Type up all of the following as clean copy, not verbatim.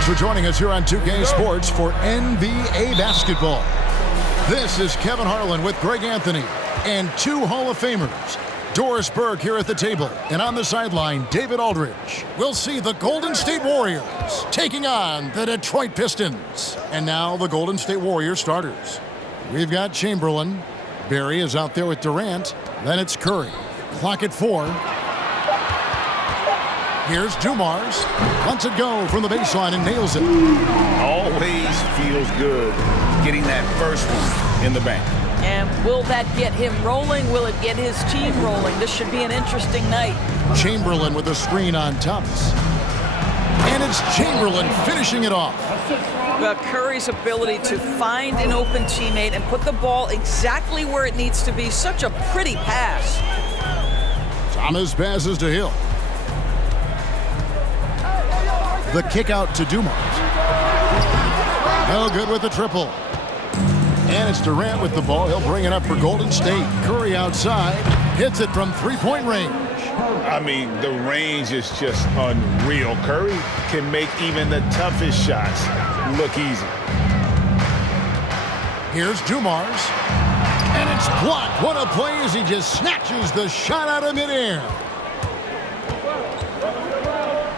Thanks for joining us here on 2K Sports for NBA basketball. This is Kevin Harlan with Greg Anthony and two Hall of Famers. Doris Burke here at the table, and on the sideline, David Aldridge. We'll see the Golden State Warriors taking on the Detroit Pistons. And now the Golden State Warriors starters. We've got Chamberlain. Barry is out there with Durant. Then it's Curry. Clock at 4. Here's Dumars. Lets it go from the baseline and nails it. Always feels good getting that first one in the bank. And will that get him rolling? Will it get his team rolling? This should be an interesting night. Chamberlain with a screen on Thomas. And it's Chamberlain finishing it off. Well, Curry's ability to find an open teammate and put the ball exactly where it needs to be. Such a pretty pass. Thomas passes to Hill. The kick out to Dumars. No good with the triple. And it's Durant with the ball. He'll bring it up for Golden State. Curry outside. Hits it from three-point range. I mean, the range is just unreal. Curry can make even the toughest shots look easy. Here's Dumars. And it's blocked. What a play as he just snatches the shot out of midair.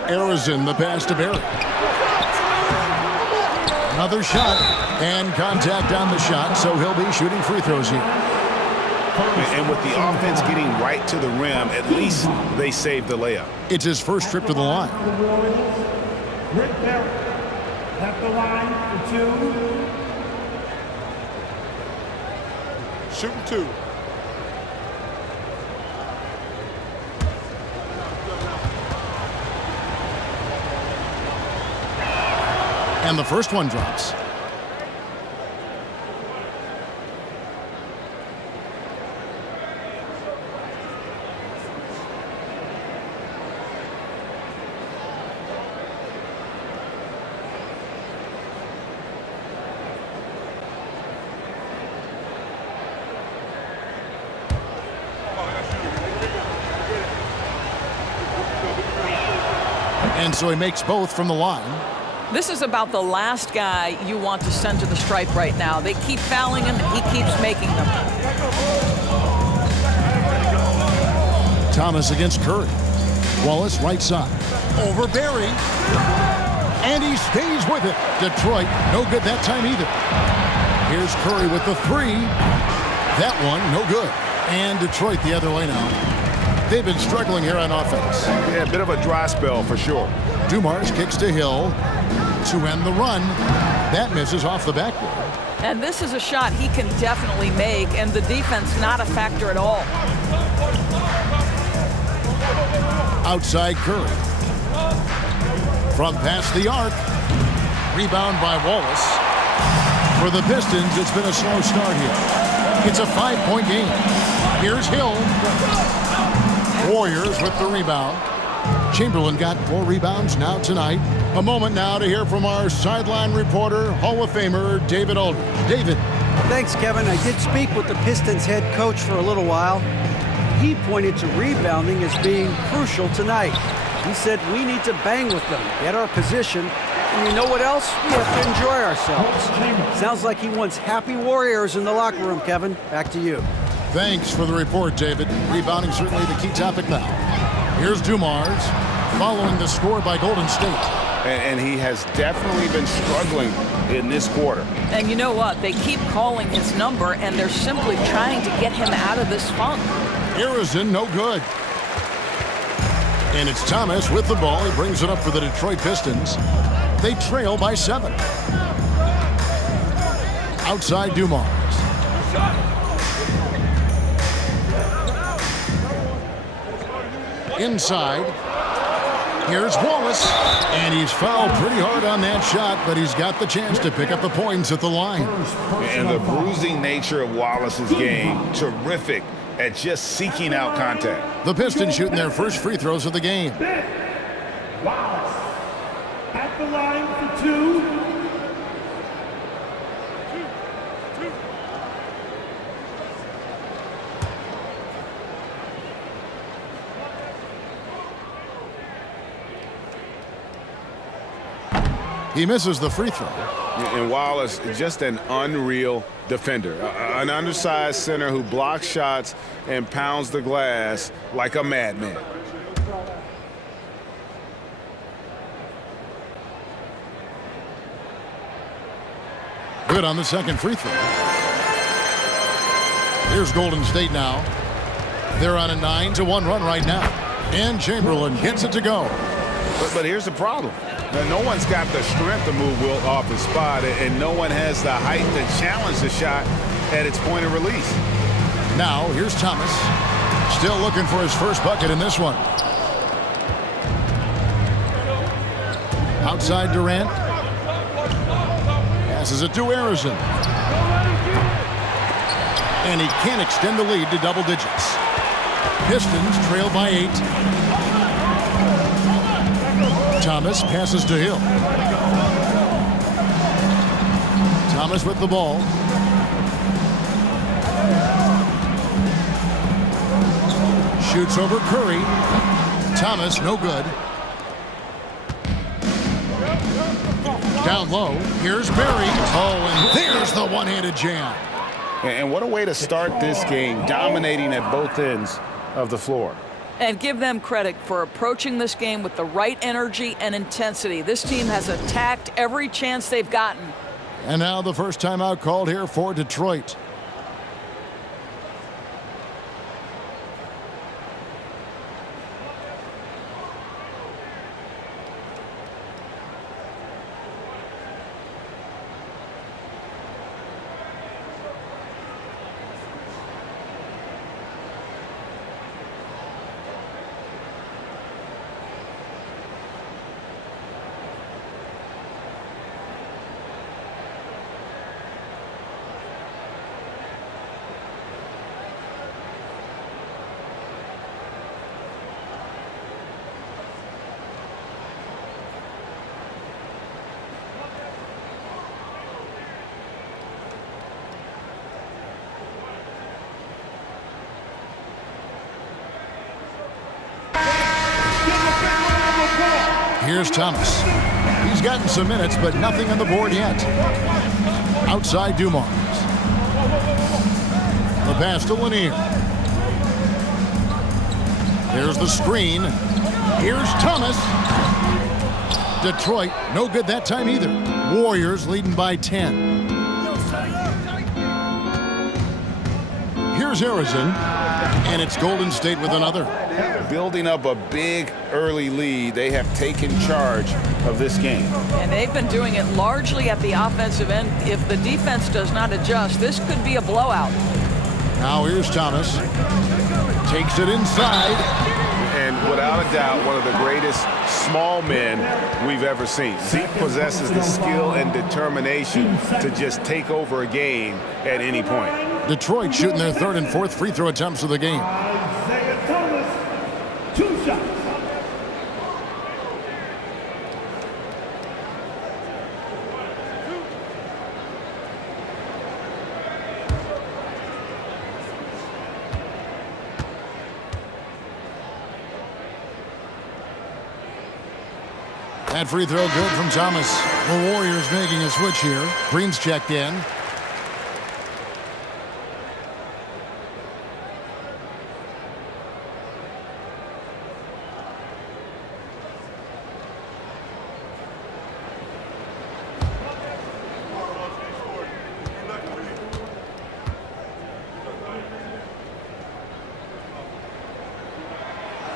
Arizin, the pass to Barry. Another shot, and contact on the shot, so he'll be shooting free throws here. And with the offense getting right to the rim, at least they saved the layup. It's his first trip to the line. Rick Barry at the line for 2. Shooting 2. And the first one drops. And so he makes both from the line. This is about the last guy you want to send to the stripe right now. They keep fouling him, and he keeps making them. Thomas against Curry. Wallace right side. Over Barry. And he stays with it. Detroit, no good that time either. Here's Curry with the 3. That one, no good. And Detroit the other way now. They've been struggling here on offense. Yeah, a bit of a dry spell for sure. Dumars kicks to Hill to end the run. That misses off the backboard. And this is a shot he can definitely make, and the defense not a factor at all. Outside Curry. From past the arc. Rebound by Wallace. For the Pistons, it's been a slow start here. It's a 5-point game. Here's Hill. Warriors with the rebound. Chamberlain got 4 rebounds now tonight. A moment now to hear from our sideline reporter, Hall of Famer David Aldridge. David. Thanks, Kevin. I did speak with the Pistons head coach for a little while. He pointed to rebounding as being crucial tonight. He said we need to bang with them, get our position, and you know what else? We have to enjoy ourselves. Sounds like he wants happy Warriors in the locker room, Kevin. Back to you. Thanks for the report, David. Rebounding certainly the key topic now. Here's Dumars, following the score by Golden State. And he has definitely been struggling in this quarter. And you know what? They keep calling his number, and they're simply trying to get him out of this funk. Arizin, no good. And it's Thomas with the ball. He brings it up for the Detroit Pistons. They trail by 7. Outside Dumars. Inside. Here's Wallace. And he's fouled pretty hard on that shot, but he's got the chance to pick up the points at the line. And the bruising nature of Wallace's game, terrific at just seeking out contact. The Pistons shooting their first free throws of the game. Wallace at the line for 2. He misses the free throw. And Wallace, just an unreal defender. An undersized center who blocks shots and pounds the glass like a madman. Good on the second free throw. Here's Golden State now. They're on a 9-1 run right now. And Chamberlain gets it to go. But here's the problem. Now, no one's got the strength to move Wilt off his spot, and no one has the height to challenge the shot at its point of release. Now, here's Thomas. Still looking for his first bucket in this one. Outside Durant. Passes it to Harrison. And he can't extend the lead to double digits. Pistons trail by 8. Thomas passes to Hill. Thomas with the ball. Shoots over Curry. Thomas, no good. Down low. Here's Barry. Oh, and there's the one-handed jam. And what a way to start this game, dominating at both ends of the floor. And give them credit for approaching this game with the right energy and intensity. This team has attacked every chance they've gotten. And now the first timeout called here for Detroit. Here's Thomas. He's gotten some minutes, but nothing on the board yet. Outside Dumars. The pass to Lanier. There's the screen. Here's Thomas. Detroit, no good that time either. Warriors leading by 10. Here's Harrison. And it's Golden State with another. Building up a big early lead, they have taken charge of this game. And they've been doing it largely at the offensive end. If the defense does not adjust, this could be a blowout. Now here's Thomas. Takes it inside. And without a doubt, one of the greatest small men we've ever seen. Zeke possesses the skill and determination to just take over a game at any point. Detroit shooting their third and fourth free throw attempts of the game. Isaiah Thomas, 2 shots. That free throw good from Thomas. The Warriors making a switch here. Green's checked in.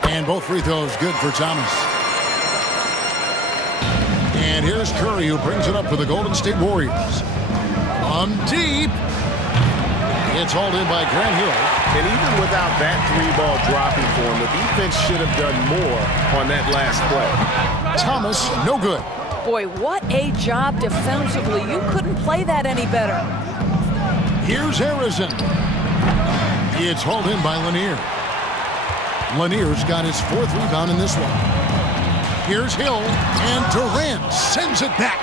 And both free throws good for Thomas. And here's Curry, who brings it up for the Golden State Warriors. On deep. It's hauled in by Grant Hill. And even without that three-ball dropping for him, the defense should have done more on that last play. Thomas, no good. Boy, what a job defensively. You couldn't play that any better. Here's Harrison. It's hauled in by Lanier. Lanier's got his fourth rebound in this one. Here's Hill, and Durant sends it back.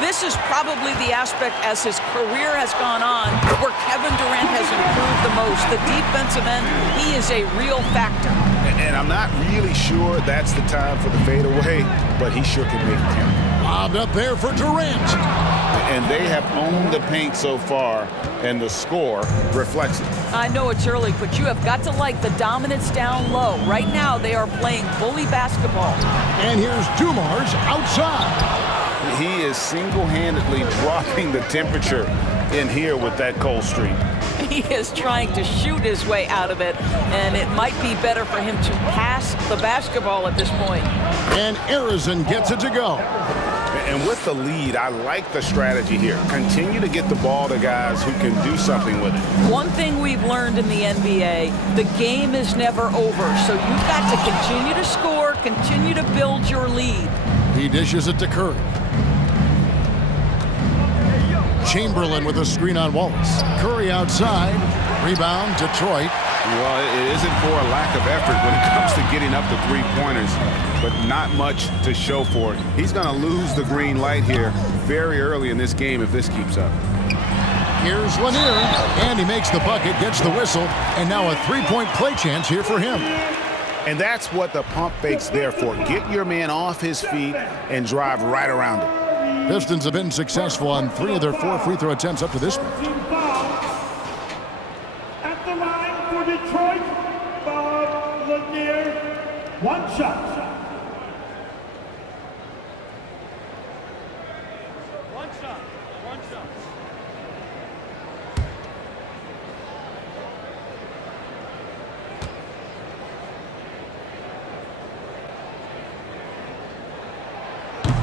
This is probably the aspect as his career has gone on where Kevin Durant has improved the most. The defensive end, he is a real factor. And I'm not really sure that's the time for the fadeaway, but he sure can make it count. Lobbed up there for Durant. And they have owned the paint so far, and the score reflects it. I know it's early, but you have got to like the dominance down low. Right now, they are playing bully basketball. And here's Dumars outside. He is single-handedly dropping the temperature in here with that cold streak. He is trying to shoot his way out of it, and it might be better for him to pass the basketball at this point. And Arizon gets it to go. And with the lead, I like the strategy here. Continue to get the ball to guys who can do something with it. One thing we've learned in the NBA, the game is never over. So you've got to continue to score, continue to build your lead. He dishes it to Curry. Chamberlain with a screen on Wallace. Curry outside. Rebound, Detroit. Well, it isn't for a lack of effort when it comes to getting up the three-pointers, but not much to show for it. He's going to lose the green light here very early in this game if this keeps up. Here's Lanier, and he makes the bucket, gets the whistle, and now a three-point play chance here for him. And that's what the pump fake's there for. Get your man off his feet and drive right around it. Pistons have been successful on 3 of their 4 free throw attempts up to this point. At the line for Detroit, Bob Lanier, 1 shot.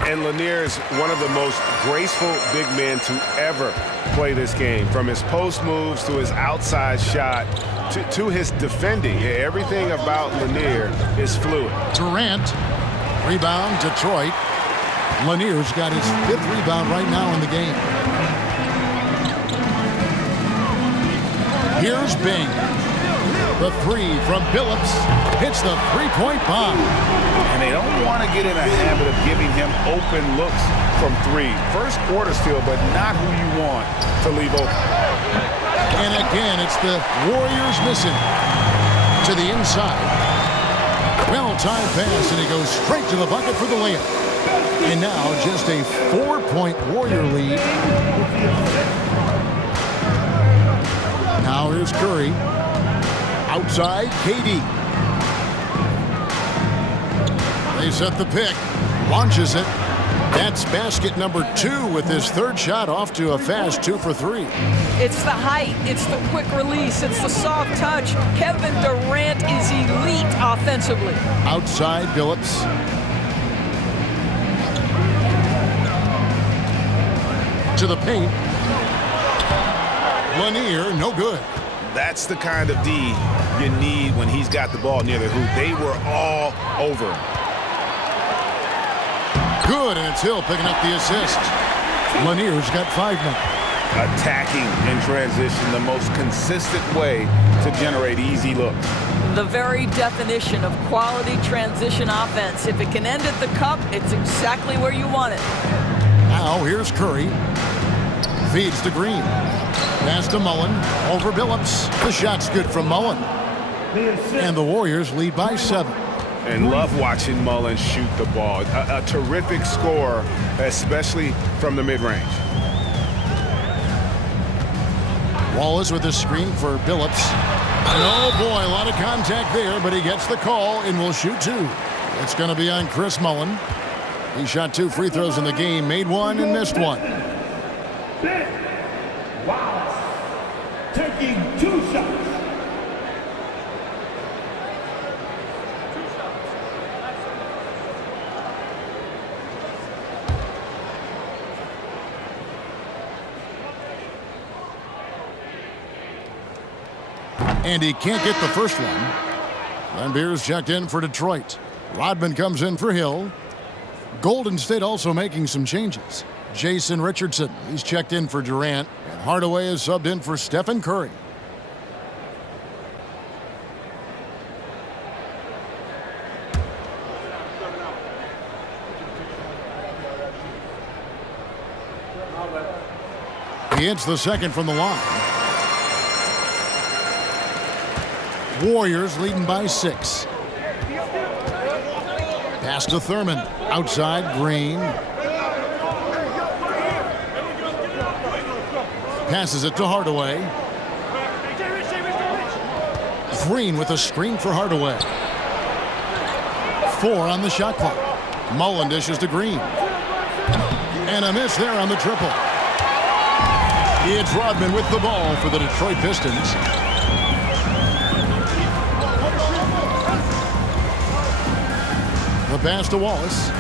And Lanier is one of the most graceful big men to ever play this game. From his post moves to his outside shot to his defending. Everything about Lanier is fluid. Durant, rebound, Detroit. Lanier's got his 5th rebound right now in the game. Here's Bing. The 3 from Billups hits the three-point bomb. And they don't want to get in a habit of giving him open looks from 3. First quarter still, but not who you want to leave open. And again, it's the Warriors missing. To the inside. Well-timed pass, and he goes straight to the bucket for the layup. And now just a 4-point Warrior lead. Now here's Curry. Outside, KD. They set the pick. Launches it. That's basket number 2 with his 3rd shot, off to a fast 2 for 3. It's the height. It's the quick release. It's the soft touch. Kevin Durant is elite offensively. Outside, Billups. To the paint. Lanier, no good. That's the kind of D you need when he's got the ball near the hoop. They were all over him. Good, and it's Hill picking up the assist. Lanier's got 5 now. Attacking in transition, the most consistent way to generate easy looks. The very definition of quality transition offense. If it can end at the cup, it's exactly where you want it. Now here's Curry. Feeds to Green. Pass to Mullen. Over Billups. The shot's good from Mullen. And the Warriors lead by 7. And love watching Mullen shoot the ball. A terrific score, especially from the mid-range. Wallace with a screen for Billups. And oh boy, a lot of contact there, but he gets the call and will shoot 2. It's going to be on Chris Mullen. He shot 2 free throws in the game, made 1 and missed 1. Wow. Taking 2 shots. And he can't get the first one. Van Beers checked in for Detroit. Rodman comes in for Hill. Golden State also making some changes. Jason Richardson, he's checked in for Durant. And Hardaway is subbed in for Stephen Curry. He hits the second from the line. Warriors leading by 6. Pass to Thurman. Outside, Green. Passes it to Hardaway. Green with a screen for Hardaway. 4 on the shot clock. Mullen dishes to Green. And a miss there on the triple. It's Rodman with the ball for the Detroit Pistons. The pass to Wallace.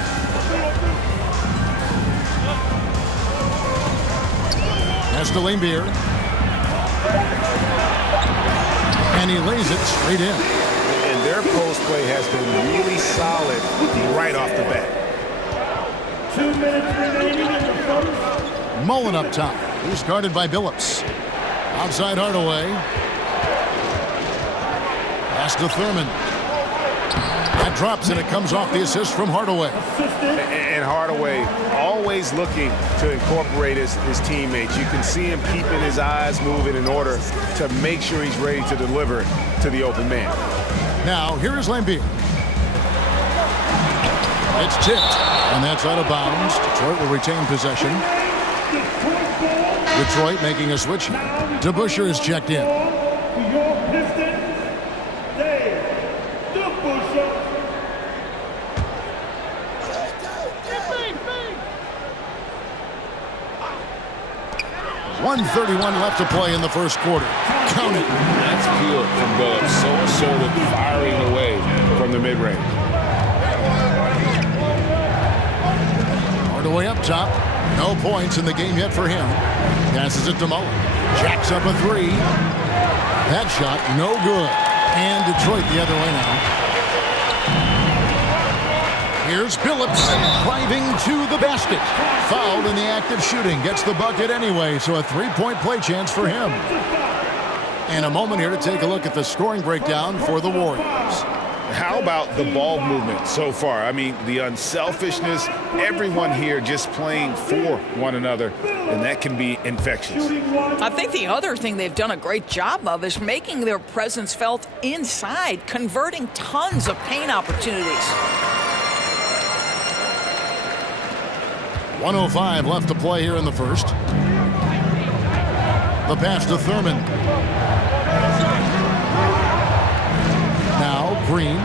Pass to Lambeer. And he lays it straight in. And their post play has been really solid right off the bat. 2 minutes remaining in the first. Mullen up top. He's guarded by Billups. Outside Hardaway. Pass to Thurman. That drops and it comes off the assist from Hardaway. And Hardaway always looking to incorporate his teammates. You can see him keeping his eyes moving in order to make sure he's ready to deliver to the open man. Now, here is Lambeer. It's tipped, and that's out of bounds. Detroit will retain possession. Detroit making a switch. DeBusschere is checked in. Your Pistons, Dave DeBusschere. 1:31 left to play in the first quarter. Count it. That's good from Billups. So assertive, firing away from the mid-range. Hardaway up top. No points in the game yet for him. Passes it to Mullen. Jacks up a 3. That shot no good. And Detroit the other way now. Here's Billups driving to the basket. Fouled in the act of shooting. Gets the bucket anyway, so a 3-point play chance for him. And a moment here to take a look at the scoring breakdown for the Warriors. How about the ball movement so far? I mean, the unselfishness, everyone here just playing for one another, and that can be infectious. I think the other thing they've done a great job of is making their presence felt inside, converting tons of paint opportunities. 1:05 left to play here in the first. The pass to Thurman. Now Green.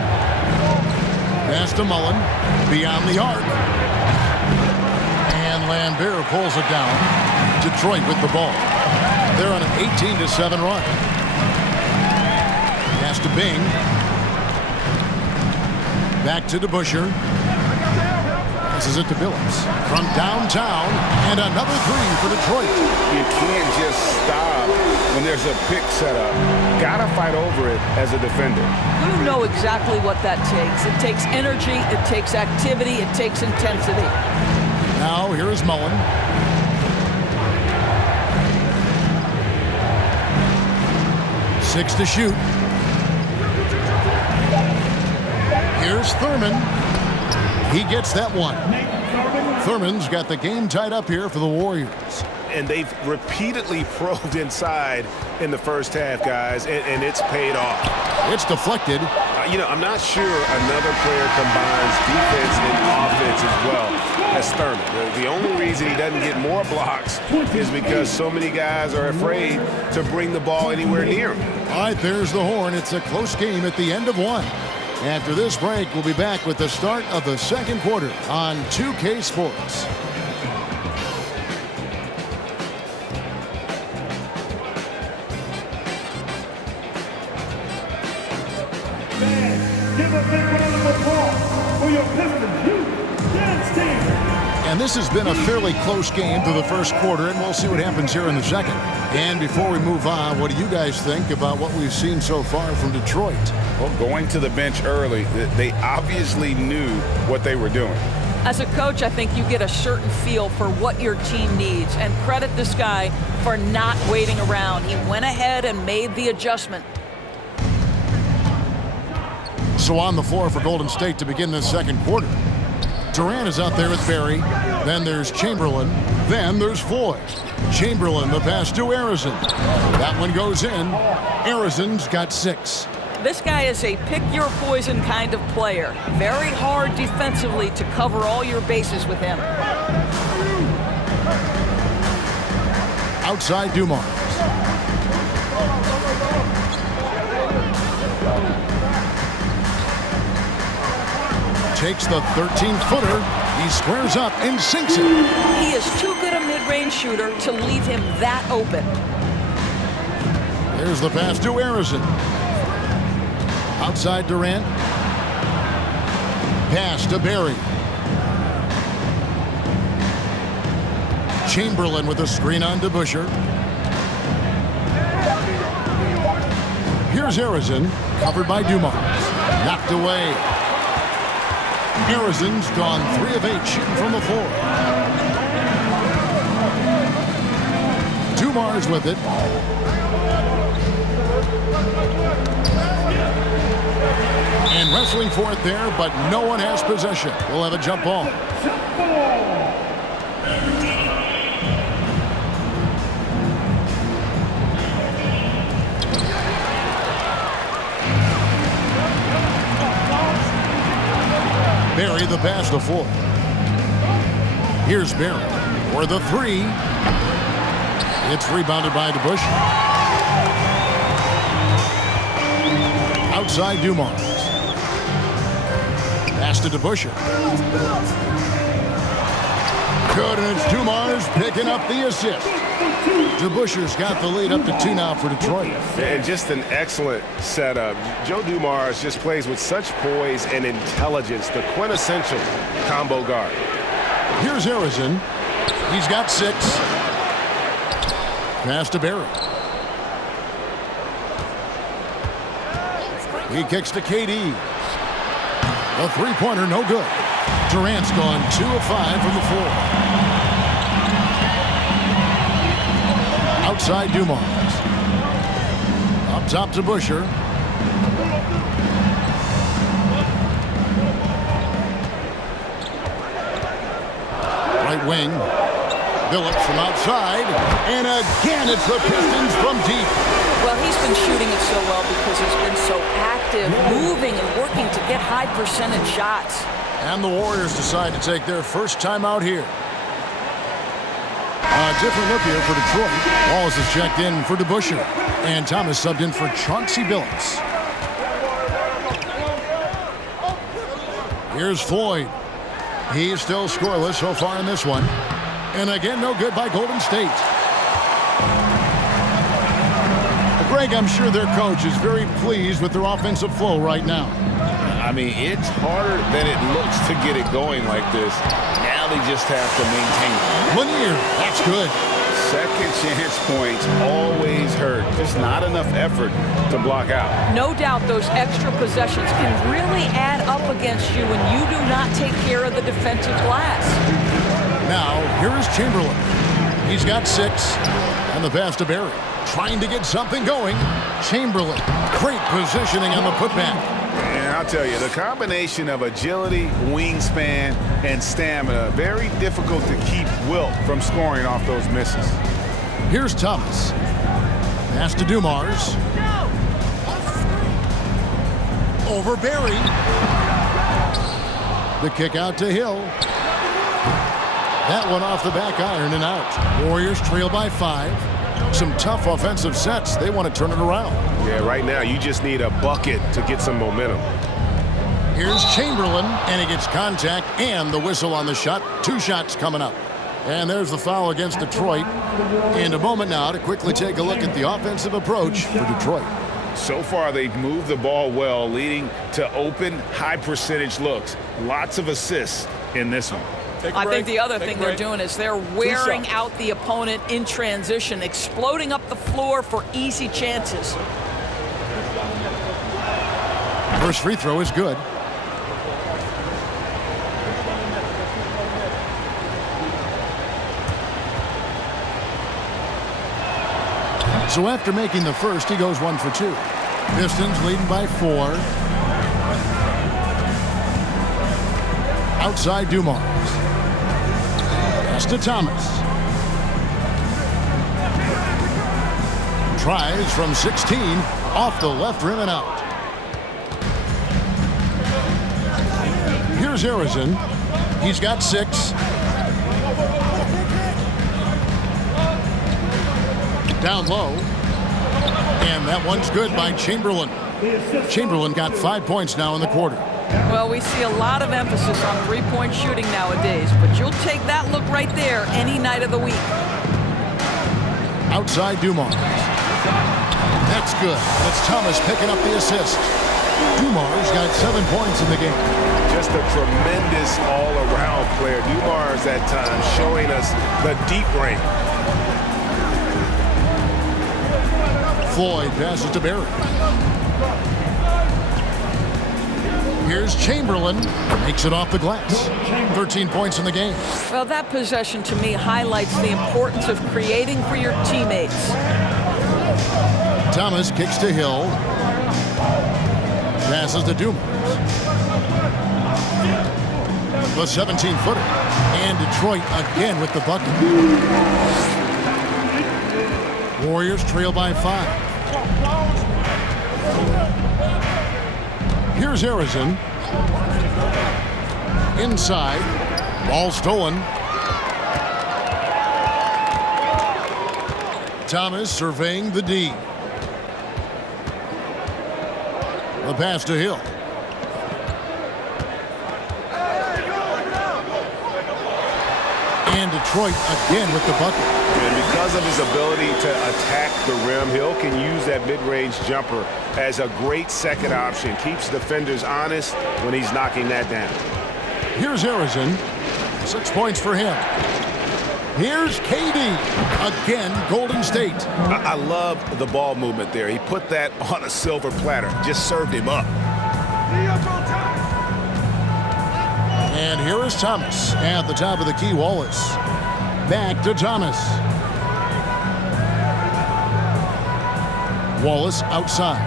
Pass to Mullen. Beyond the arc. And Lambeer pulls it down. Detroit with the ball. They're on an 18-7 run. Pass to Bing. Back to DeBusschere. Passes it to Billups. From downtown, and another 3 for Detroit. You can't just stop when there's a pick set up. Gotta fight over it as a defender. You know exactly what that takes. It takes energy, it takes activity, it takes intensity. Now here is Mullen. Six to shoot. Here's Thurman. He gets that one. Thurman's got the game tied up here for the Warriors. And they've repeatedly probed inside in the first half, guys, and it's paid off. It's deflected. I'm not sure another player combines defense and offense as well as Thurman. The only reason he doesn't get more blocks is because so many guys are afraid to bring the ball anywhere near him. All right, there's the horn. It's a close game at the end of one. After this break, we'll be back with the start of the second quarter on 2K Sports. Give a big round of applause for your Pistons youth dance team. And this has been a fairly close game through the first quarter, and we'll see what happens here in the second. And before we move on, what do you guys think about what we've seen so far from Detroit? Well, going to the bench early, they obviously knew what they were doing. As a coach, I think you get a certain feel for what your team needs, and credit this guy for not waiting around. He went ahead and made the adjustment. So on the floor for Golden State to begin this second quarter. Durant is out there with Barry. Then there's Chamberlain. Then there's Floyd. Chamberlain, the pass to Arizon. That one goes in. Arizon's got 6. This guy is a pick-your-poison kind of player. Very hard defensively to cover all your bases with him. Outside Dumars. Takes the 13-footer. He squares up and sinks it. He is too good a mid-range shooter to leave him that open. Here's the pass to Harrison. Outside Durant. Pass to Barry. Chamberlain with a screen on DeBusschere. Here's Harrison, covered by Dumars. Knocked away. Harrison's gone 3 of 8 shooting from the floor. Dumars with it. And wrestling for it there, but no one has possession. We'll have a jump ball. Barry the pass to full. Here's Barry for the 3. It's rebounded by DeBusschere. Outside Dumars. Pass to DeBusschere. Good, and it's Dumars picking up the assist. DeBusschere's got the lead up to 2 now for Detroit. And just an excellent setup. Joe Dumars just plays with such poise and intelligence, the quintessential combo guard. Here's Harrison. He's got 6. Pass to Barry. He kicks to KD. The 3-pointer, no good. Durant's gone 2 of 5 from the floor. Outside Dumars. Up top to DeBusschere. Right wing. Billups from outside. And again, it's the Pistons from deep. Well, he's been shooting it so well because he's been so active, moving and working to get high percentage shots. And the Warriors decide to take their first time out here. A different look here for Detroit. Wallace is checked in for DeBusschere. And Thomas subbed in for Chauncey Billups. Here's Floyd. He's still scoreless so far in this one. And again, no good by Golden State. Greg, I'm sure their coach is very pleased with their offensive flow right now. I mean, it's harder than it looks to get it going like this. Now they just have to maintain it. Lanier, that's good. Second chance points always hurt. Just not enough effort to block out. No doubt those extra possessions can really add up against you when you do not take care of the defensive glass. Now, here is Chamberlain. He's got 6. And the pass to Barry. Trying to get something going. Chamberlain, great positioning on the putback. And I'll tell you, the combination of agility, wingspan, and stamina, very difficult to keep Wilt from scoring off those misses. Here's Thomas. Pass to Dumars. Over Barry. The kick out to Hill. That one off the back iron and out. Warriors trail by 5. Some tough offensive sets. They want to turn it around. Yeah, right now you just need a bucket to get some momentum. Here's Chamberlain, and he gets contact and the whistle on the shot. 2 shots coming up. And there's the foul against Detroit. And a moment now to quickly take a look at the offensive approach for Detroit. So far, they've moved the ball well, leading to open, high-percentage looks. Lots of assists in this one. I think the other thing they're doing is they're wearing out the opponent in transition, exploding up the floor for easy chances. First free throw is good. So after making the first, he goes 1 for 2. Pistons leading by 4. Outside Dumars. Pass to Thomas. Tries from 16, off the left rim and out. Here's Harrison. He's got 6. Down low. And that one's good by Chamberlain. Chamberlain got 5 points now in the quarter. Well, we see a lot of emphasis on three-point shooting nowadays, but you'll take that look right there any night of the week. Outside Dumars. That's good. That's Thomas picking up the assist. Dumars got 7 points in the game. Just a tremendous all-around player. Dumars at times showing us the deep range. Floyd passes to Barry. Here's Chamberlain. Makes it off the glass. 13 points in the game. Well, that possession to me highlights the importance of creating for your teammates. Thomas kicks to Hill. Passes to Dumars. The 17-footer. And Detroit again with the bucket. Warriors trail by 5. Here's Harrison. Inside. Ball stolen. Thomas surveying the D. The pass to Hill. And Detroit again with the bucket. And because of his ability to attack the rim, Hill can use that mid-range jumper as a great second option. Keeps defenders honest when he's knocking that down. Here's Harrison. 6 points for him. Here's KD. Again, Golden State. I love the ball movement there. He put that on a silver platter. Just served him up. And here is Thomas at the top of the key. Wallace. Back to Thomas. Wallace outside.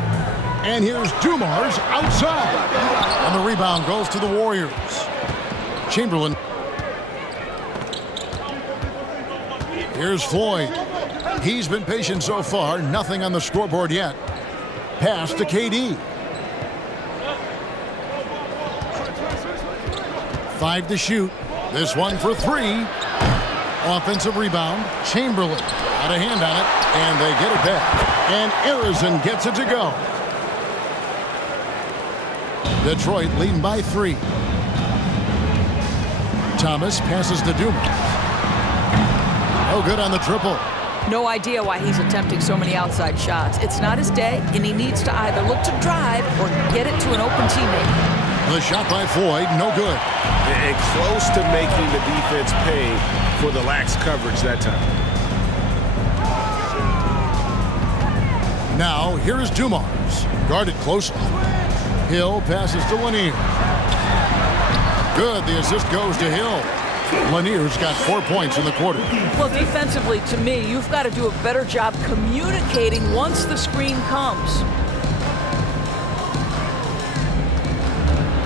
And here's Dumars outside. And the rebound goes to the Warriors. Chamberlain. Here's Floyd. He's been patient so far. Nothing on the scoreboard yet. Pass to KD. 5 to shoot. This one for 3. Offensive rebound. Chamberlain. Out of hand on it. And they get it back. And Harrison gets it to go. Detroit leading by 3. Thomas passes to Dumars. Oh, good on the triple. No idea why he's attempting so many outside shots. It's not his day, and he needs to either look to drive or get it to an open teammate. The shot by Floyd, no good. And close to making the defense pay for the lax coverage that time. Now, here is Dumars. Guarded closely. Hill passes to Lanier. Good, the assist goes to Hill. Lanier's got 4 points in the quarter. Well, defensively, to me, you've got to do a better job communicating once the screen comes.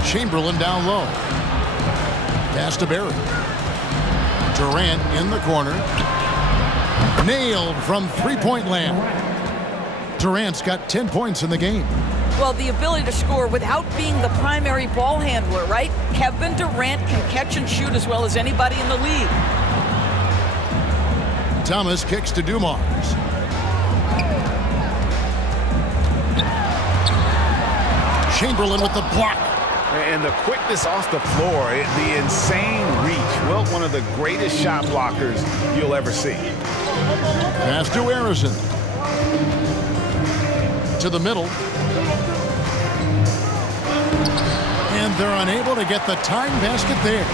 Chamberlain down low. Pass to Barry. Durant in the corner. Nailed from three-point land. Durant's got 10 points in the game. Well, the ability to score without being the primary ball handler, right? Kevin Durant can catch and shoot as well as anybody in the league. Thomas kicks to Dumars. Chamberlain with the block. And the quickness off the floor, the insane reach. Well, one of the greatest shot blockers you'll ever see. Pass to Harrison. To the middle. And they're unable to get the time basket there.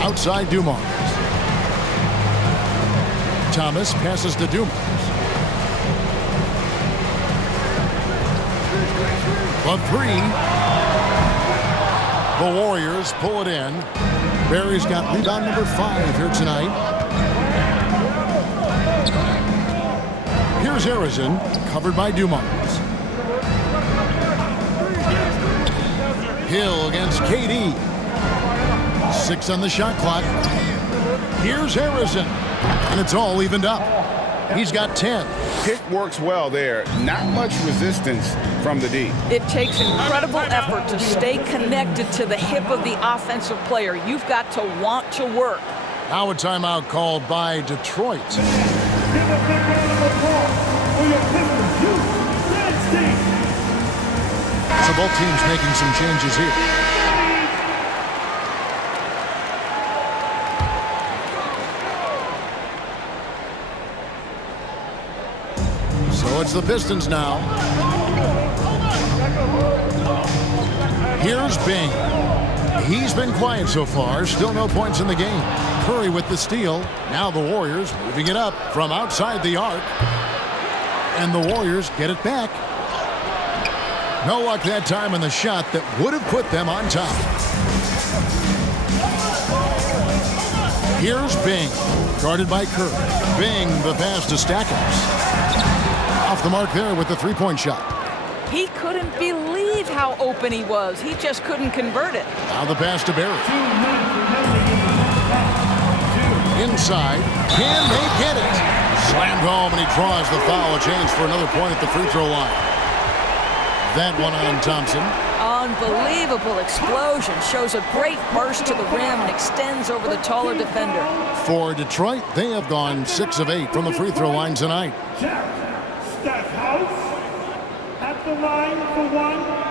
Outside Dumars. Thomas passes to Dumars. The 3. The Warriors pull it in. Barry's got rebound number 5 here tonight. Here's Harrison, covered by Dumars. Hill against KD. 6 on the shot clock. Here's Harrison. And it's all evened up. He's got 10. Pick works well there. Not much resistance from the D. It takes incredible effort to stay connected to the hip of the offensive player. You've got to want to work. Now a timeout called by Detroit. Give a big round of applause for your Pistons youth red team. So both teams making some changes here. So it's the Pistons now. Here's Bing. He's been quiet so far. Still no points in the game. Curry with the steal. Now the Warriors moving it up from outside the arc. And the Warriors get it back. No luck that time on the shot that would have put them on top. Here's Bing. Guarded by Curry. Bing, the pass to Stackhouse. Off the mark there with the three-point shot. He couldn't believe how open he was. He just couldn't convert it. Now the pass to Barry. Inside. Can they get it? Slammed home, and he draws the foul. A chance for another point at the free throw line. That one on Thompson. Unbelievable explosion. Shows a great burst to the rim and extends over the taller defender. For Detroit, they have gone 6 of 8 from the free throw line tonight. Stackhouse at the line for one.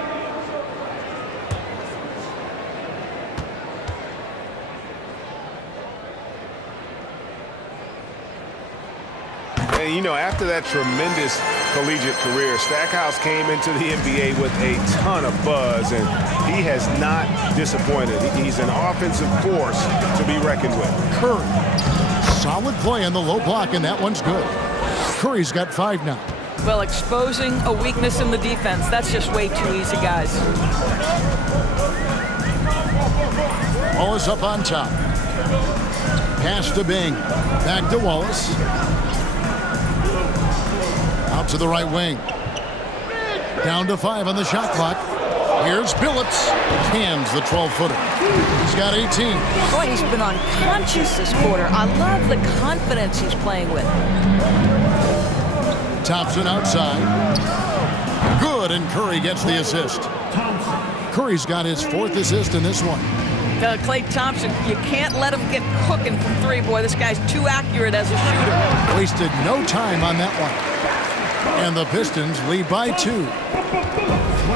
And, you know, after that tremendous collegiate career, Stackhouse came into the NBA with a ton of buzz, and he has not disappointed. He's an offensive force to be reckoned with. Curry. Solid play on the low block, and that one's good. Curry's got 5 now. Well, exposing a weakness in the defense, that's just way too easy, guys. Wallace up on top. Pass to Bing. Back to Wallace. Out to the right wing. Down to 5 on the shot clock. Here's Billups. Cans the 12-footer. He's got 18. Boy, he's been unconscious this quarter. I love the confidence he's playing with. Thompson outside. Good, and Curry gets the assist. Curry's got his 4th assist in this one. Klay Thompson, you can't let him get cooking from 3. Boy, this guy's too accurate as a shooter. Wasted no time on that one. And the Pistons lead by 2.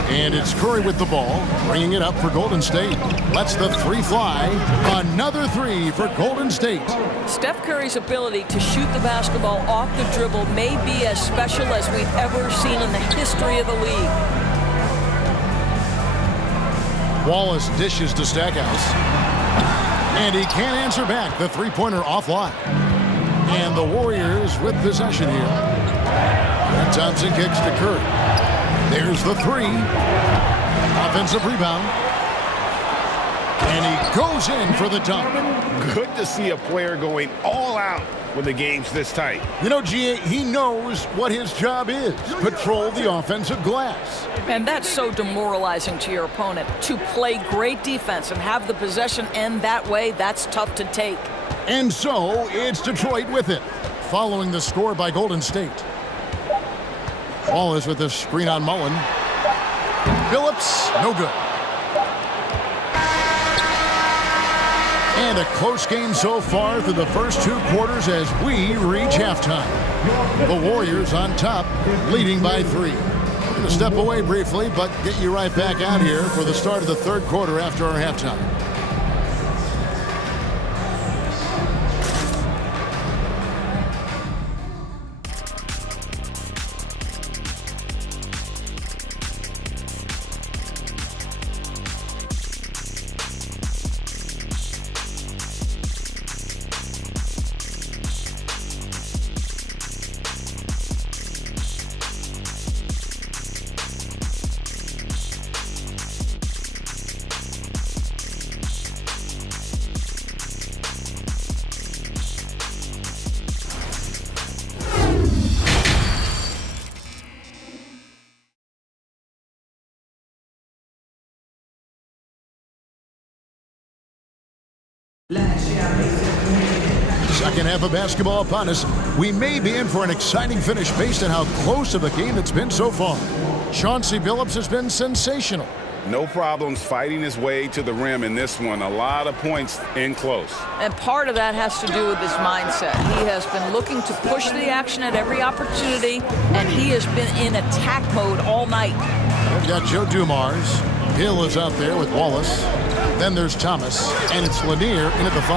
And it's Curry with the ball, bringing it up for Golden State. Lets the 3 fly. Another 3 for Golden State. Steph Curry's ability to shoot the basketball off the dribble may be as special as we've ever seen in the history of the league. Wallace dishes to Stackhouse. And he can't answer back. The three-pointer offline. And the Warriors with possession here. And Thompson kicks to Curry. There's the 3. Offensive rebound. And he goes in for the dunk. Good to see a player going all out when the game's this tight. You know, G.A., he knows what his job is. Patrol the offensive glass. And that's so demoralizing to your opponent. To play great defense and have the possession end that way, that's tough to take. And so, it's Detroit with it. Following the score by Golden State. Wallace with the screen on Mullen. Billups, no good. And a close game so far through the first 2 quarters as we reach halftime. The Warriors on top, leading by 3. We're going to step away briefly, but get you right back out here for the start of the 3rd quarter after our halftime. Second half of basketball upon us. We may be in for an exciting finish based on how close of a game it's been so far. Chauncey Billups has been sensational. No problems fighting his way to the rim in this one. A lot of points in close. And part of that has to do with his mindset. He has been looking to push the action at every opportunity, and he has been in attack mode all night. We've got Joe Dumars. Hill is out there with Wallace. Then there's Thomas, and it's Lanier in at the 5.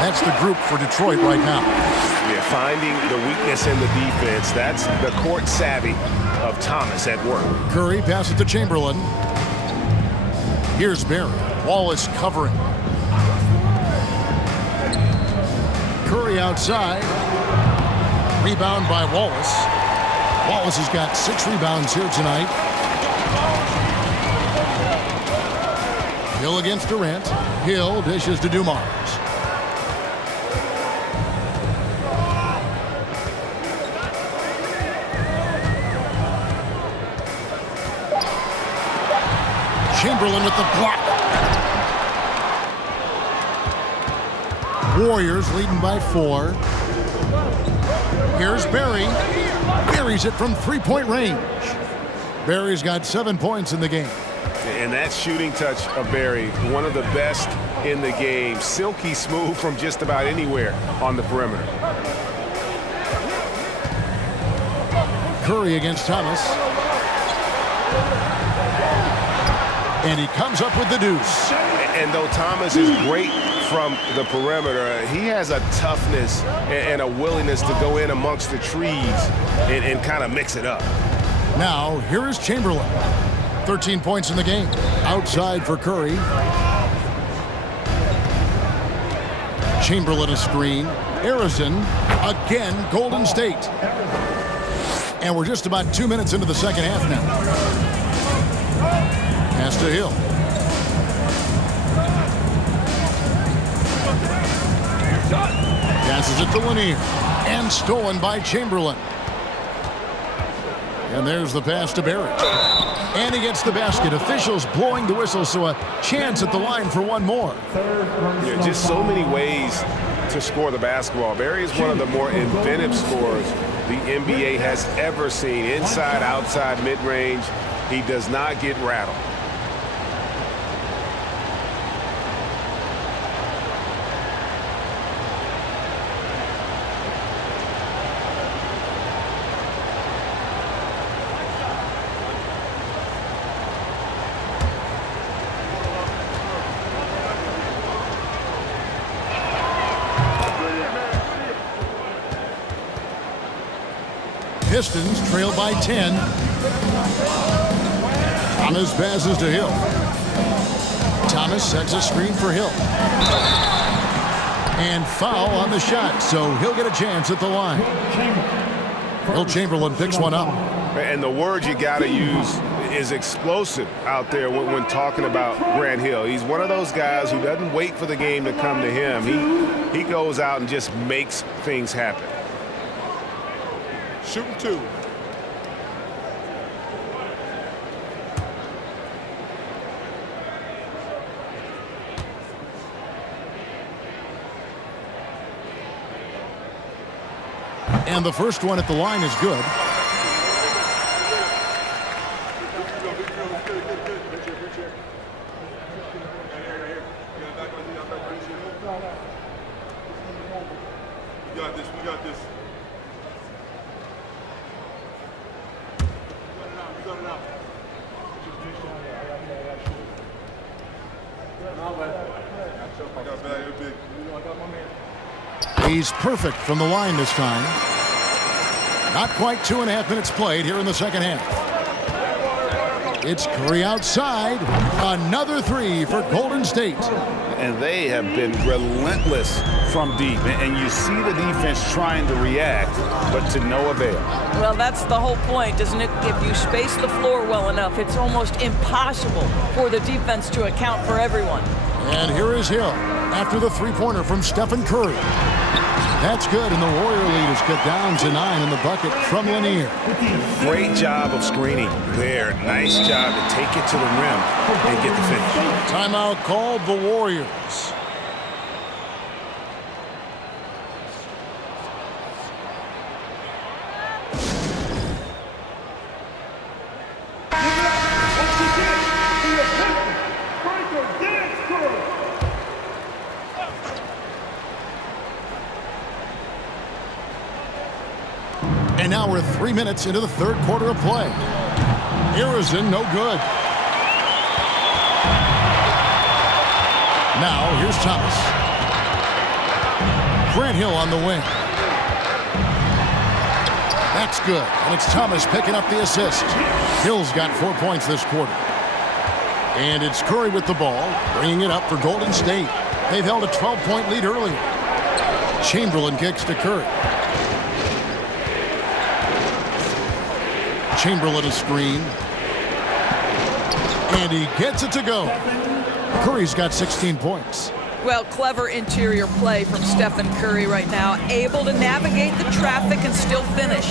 That's the group for Detroit right now. Yeah, finding the weakness in the defense. That's the court savvy of Thomas at work. Curry passes to Chamberlain. Here's Barry. Wallace covering. Curry outside. Rebound by Wallace. Wallace has got 6 rebounds here tonight. Hill against Durant. Hill dishes to Dumars. Chamberlain with the block. Warriors leading by 4. Here's Barry. Barry's it from 3-point range. Barry's got 7 points in the game. And that shooting touch of Barry, one of the best in the game. Silky smooth from just about anywhere on the perimeter. Curry against Thomas. And he comes up with the deuce. And though Thomas is great from the perimeter, he has a toughness and a willingness to go in amongst the trees and kind of mix it up. Now, here is Chamberlain. 13 points in the game. Outside for Curry. Chamberlain a screen. Harrison again, Golden State. And we're just about 2 minutes into the second half now. Pass to Hill. Passes it to Lanier. And stolen by Chamberlain. And there's the pass to Barrett. And he gets the basket. Officials blowing the whistle, so a chance at the line for one more. Yeah, just so many ways to score the basketball. Barry is one of the more inventive scorers the NBA has ever seen. Inside, outside, mid-range. He does not get rattled. Pistons trail by 10. Thomas passes to Hill. Thomas sets a screen for Hill. And foul on the shot, so he'll get a chance at the line. Will Chamberlain picks one up. And the word you got to use is explosive out there when talking about Grant Hill. He's one of those guys who doesn't wait for the game to come to him. He goes out and just makes things happen. Shooting 2. And the first one at the line is good. We got this. We got this. He's perfect from the line this time. Not quite 2.5 minutes played here in the second half. It's Curry outside. Another 3 for Golden State. And they have been relentless from deep. And you see the defense trying to react, but to no avail. Well, that's the whole point, isn't it? If you space the floor well enough, it's almost impossible for the defense to account for everyone. And here is Hill after the three-pointer from Stephen Curry. That's good, and the Warrior lead is cut down to 9 in the bucket from Lanier. Great job of screening there. Nice job to take it to the rim and get the finish. Timeout called the Warriors. And now we're 3 minutes into the third quarter of play. Harrison, no good. Now, here's Thomas. Grant Hill on the wing. That's good, and it's Thomas picking up the assist. Hill's got 4 points this quarter. And it's Curry with the ball, bringing it up for Golden State. They've held a 12-point lead earlier. Chamberlain kicks to Curry. Chamberlain a screen. And he gets it to go. Curry's got 16 points. Well, clever interior play from Stephen Curry right now. Able to navigate the traffic and still finish.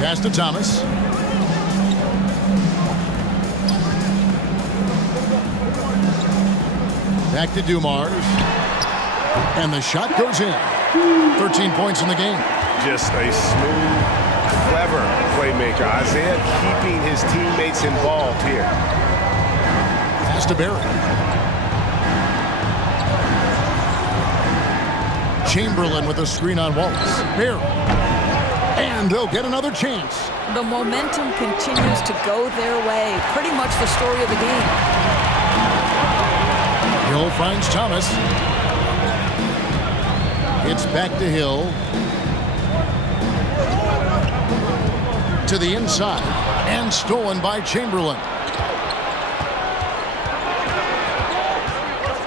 Pass to Thomas. Back to Dumars. And the shot goes in. 13 points in the game. Just a smooth, clever playmaker. Isaiah keeping his teammates involved here. Pass to Barrett. Chamberlain with a screen on Wallace. Barrett. And they'll get another chance. The momentum continues to go their way. Pretty much the story of the game. Hill finds Thomas. It's back to Hill. To the inside. And stolen by Chamberlain.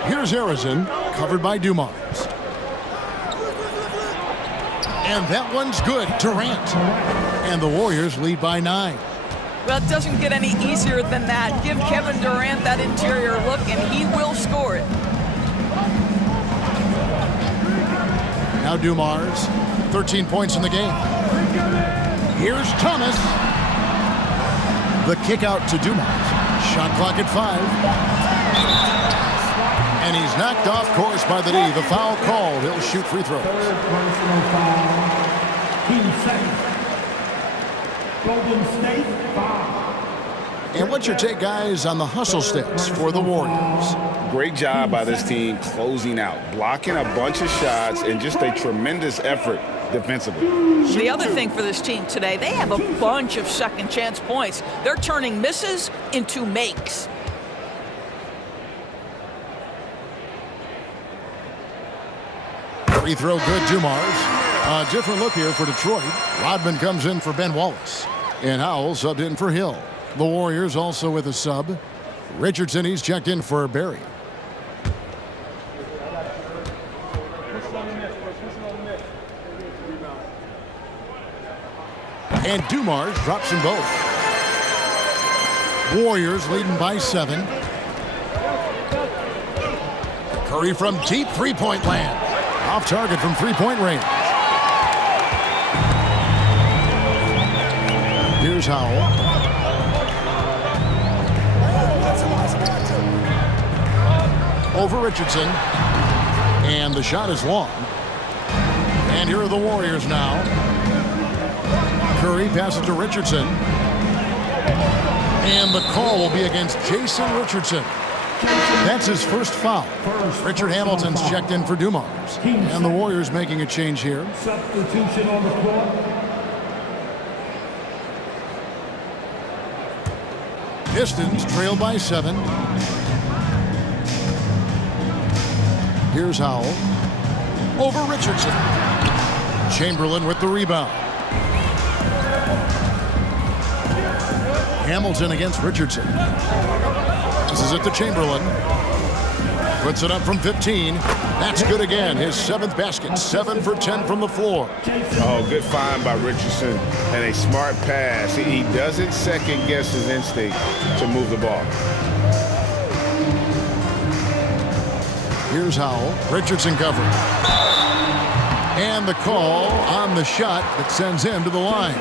Here's Harrison, covered by Dumars. And that one's good. Durant. And the Warriors lead by 9. Well, it doesn't get any easier than that. Give Kevin Durant that interior look, and he will score it. Now Dumars, 13 points in the game. Here's Thomas. The kick out to Dumars. Shot clock at 5. And he's knocked off course by the D. The foul called. He'll shoot free throws. Third personal foul. Team second. Golden State, 5. And what's your take, guys, on the hustle sticks for the Warriors? Great job by this team closing out, blocking a bunch of shots, and just a tremendous effort defensively. The other thing for this team today, they have a bunch of second chance points. They're turning misses into makes. Free throw good, Dumars. A different look here for Detroit. Rodman comes in for Ben Wallace. And Howell subbed in for Hill. The Warriors also with a sub. Richardson, he's checked in for Barry. And Dumars drops them both. Warriors leading by 7. Curry from deep three-point land. Off target from three-point range. Here's Howell. Over Richardson. And the shot is long. And here are the Warriors now. Curry passes to Richardson. And the call will be against Jason Richardson. That's his first foul. Richard Hamilton's checked in for Dumars. And the Warriors making a change here. Substitution on the court. Pistons trail by 7. Here's Howell. Over Richardson. Chamberlain with the rebound. Hamilton against Richardson. This is it to Chamberlain. Puts it up from 15. That's good again. His 7th basket. 7 for 10 from the floor. Oh, good find by Richardson and a smart pass. He doesn't second guess his instinct to move the ball. Here's Howell. Richardson covered. And the call on the shot that sends him to the line.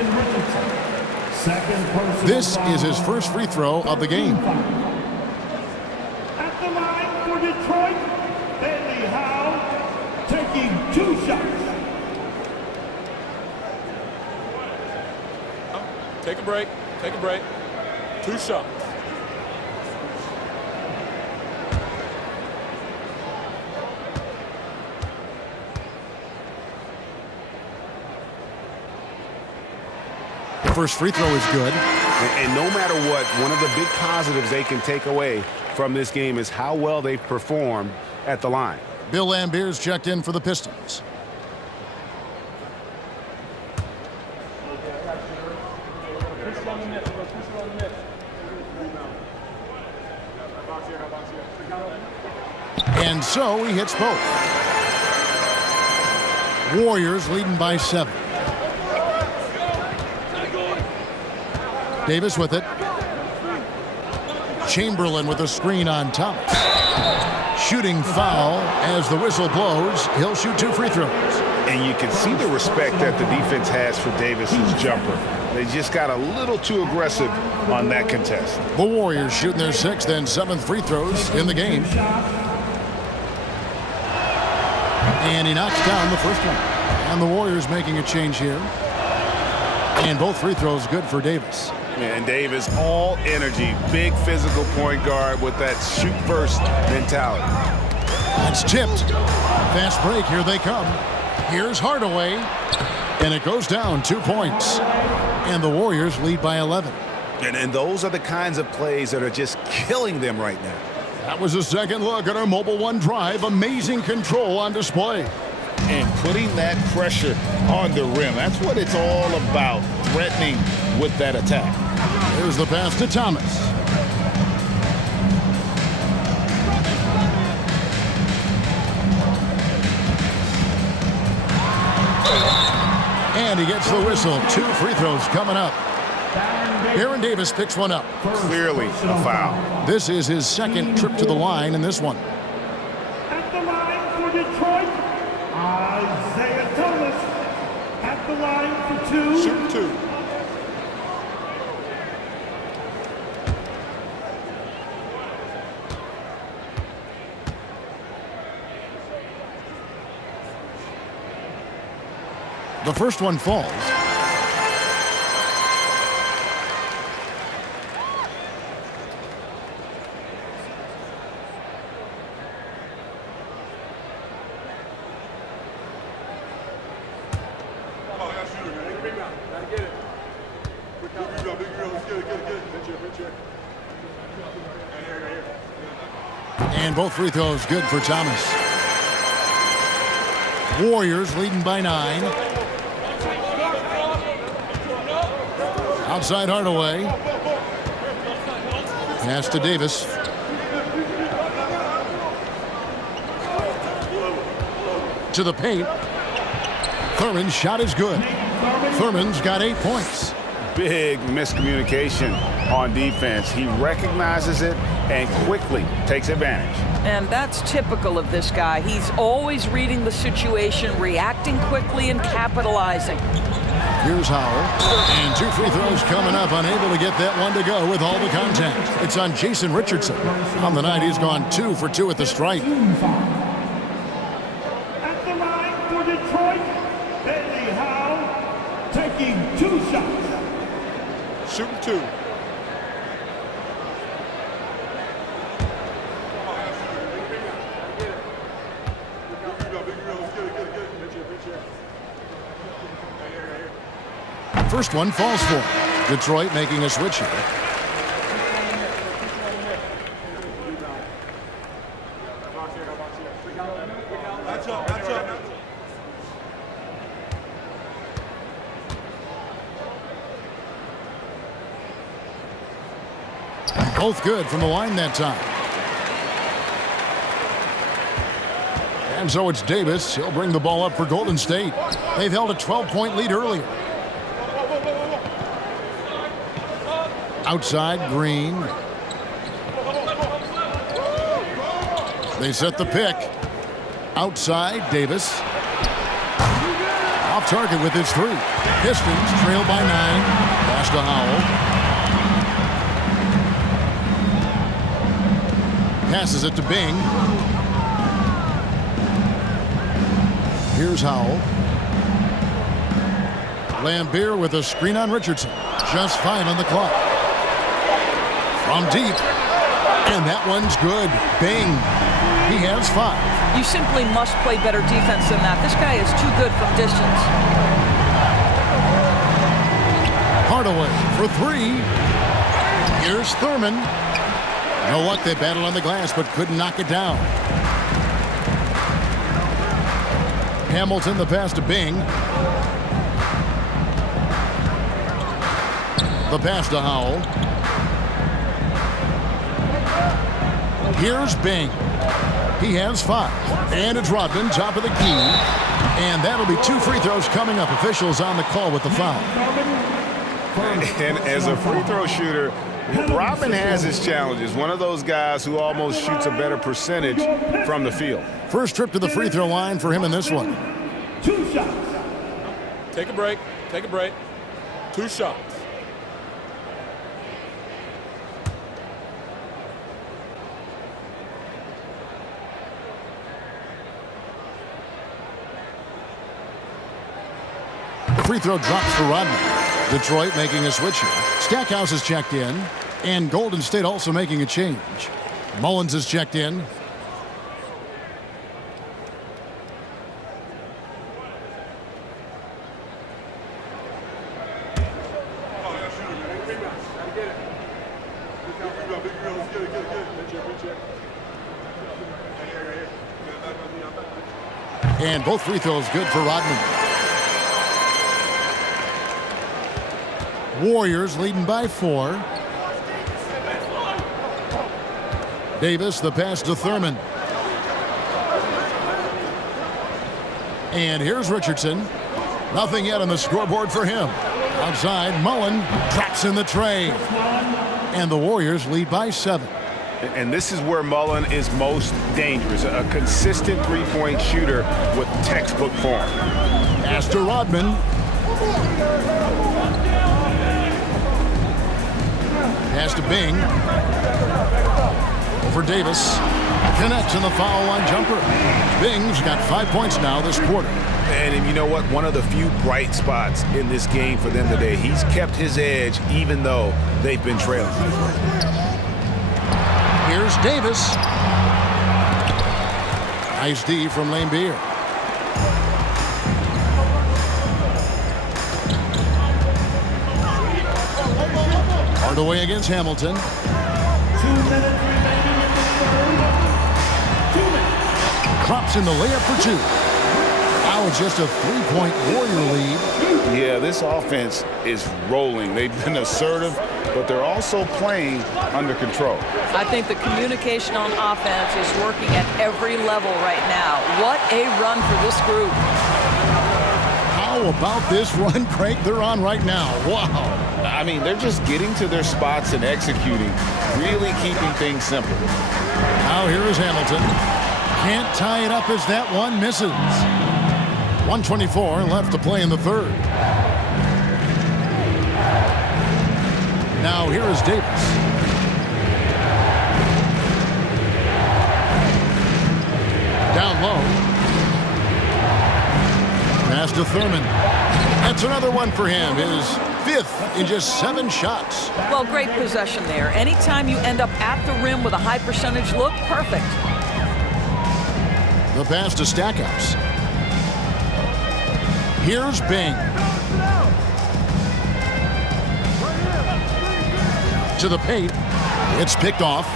This is his first free throw of the game. At the line for Detroit, Bailey Howell taking 2 shots. Take a break. Take a break. 2 shots. First free throw is good. And no matter what, one of the big positives they can take away from this game is how well they've performed at the line. Bill Lambert's checked in for the Pistons. And so he hits both. Warriors leading by 7. Davis with it. Chamberlain with a screen on Thomas. Shooting foul as the whistle blows. He'll shoot 2 free throws. And you can see the respect that the defense has for Davis's jumper. They just got a little too aggressive on that contest. The Warriors shooting their 6th and 7th free throws in the game. And he knocks down the first one. And the Warriors making a change here. And both free throws good for Davis. And Davis, all energy, big physical point guard with that shoot first mentality. It's tipped. Fast break, here they come. Here's Hardaway. And it goes down 2 points. And the Warriors lead by 11. And those are the kinds of plays that are just killing them right now. That was a second look at our Mobile One drive. Amazing control on display. And putting that pressure on the rim. That's what it's all about, threatening with that attack. Here's the pass to Thomas. And he gets the whistle. 2 free throws coming up. Aaron Davis picks one up. Clearly a foul. This is his 2nd trip to the line in this one. At the line for Detroit, Isaiah Thomas. At the line for 2. Shoot 2. The first one falls. And both free throws good for Thomas. Warriors leading by 9. Outside Hardaway. Pass to Davis. To the paint. Thurman's shot is good. Thurman's got 8 points. Big miscommunication on defense. He recognizes it and quickly takes advantage. And that's typical of this guy. He's always reading the situation, reacting quickly, and capitalizing. Here's Howell. And 2 free throws coming up. Unable to get that one to go with all the contact. It's on Jason Richardson. On the night, he's gone 2 for 2 at the stripe. At the line for Detroit, Bailey Howell taking 2 shots. Shooting 2. First one falls for him. Detroit making a switch here. Both good from the line that time. And so it's Davis. He'll bring the ball up for Golden State. They've held a 12-point lead earlier. Outside, Green. They set the pick. Outside, Davis. Off target with his 3. Pistons trail by 9. Pass to Howell. Passes it to Bing. Here's Howell. Lambert with a screen on Richardson. Just 5 on the clock. From deep. And that one's good. Bing. He has 5. You simply must play better defense than that. This guy is too good from distance. Hardaway for three. Here's Thurman. No luck, they battled on the glass but couldn't knock it down. Hamilton the pass to Bing. The pass to Howell. Here's Bing. He has 5. And it's Rodman, top of the key. And that'll be 2 free throws coming up. Officials on the call with the foul. And as a free throw shooter, Rodman has his challenges. One of those guys who almost shoots a better percentage from the field. First trip to the free throw line for him in this one. 2 shots. Take a break. Take a break. 2 shots. Free throw drops for Rodman. Detroit making a switch here. Stackhouse is checked in. And Golden State also making a change. Mullins is checked in. And both free throws good for Rodman. Warriors leading by 4. Davis, the pass to Thurman. And here's Richardson. Nothing yet on the scoreboard for him. Outside, Mullen traps in the tray. And the Warriors lead by 7. And this is where Mullen is most dangerous. A consistent three-point shooter with textbook form. Pass to Rodman. Pass to Bing. Over Davis. Connects in the foul line jumper. Bing's got 5 points now this quarter. And you know what? One of the few bright spots in this game for them today. He's kept his edge even though they've been trailing. Here's Davis. Nice D from Lambeer. Hardaway against Hamilton. 2 minutes remaining. Drops in the layup for 2. Now it's just a 3-point Warrior lead. Yeah, this offense is rolling. They've been assertive, but they're also playing under control. I think the communication on offense is working at every level right now. What a run for this group. How about this run, Craig, they're on right now? Wow. I mean, they're just getting to their spots and executing, really keeping things simple. Now here is Hamilton. Can't tie it up as that one misses. 1:24 left to play in the third. Now here is Davis. Down low. Pass to Thurman. That's another one for him. His 5th in just 7 shots. Well, great possession there. Anytime you end up at the rim with a high percentage look, perfect. The pass to Stackhouse. Here's Bing. To the paint. It's picked off.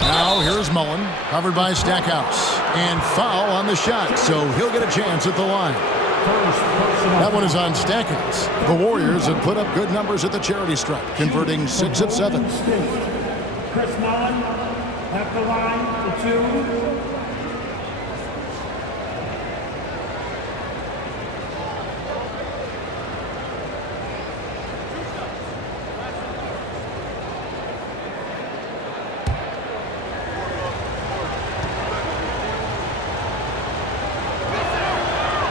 Now here's Mullen, covered by Stackhouse. And foul on the shot, so he'll get a chance at the line. That one is on Stackhouse. The Warriors have put up good numbers at the charity stripe, converting 6 of 7. Chris Mullen at the line for 2.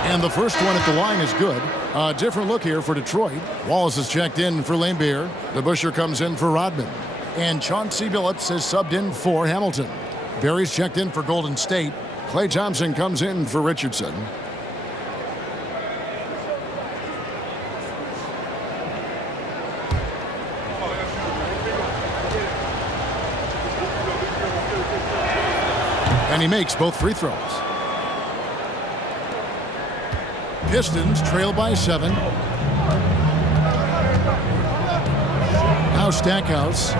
And the first one at the line is good. A different look here for Detroit. Wallace is checked in for Lambeer. DeBusschere comes in for Rodman. And Chauncey Billups is subbed in for Hamilton. Barry's checked in for Golden State. Klay Thompson comes in for Richardson. And he makes both free throws. Pistons trail by 7. Now Stackhouse.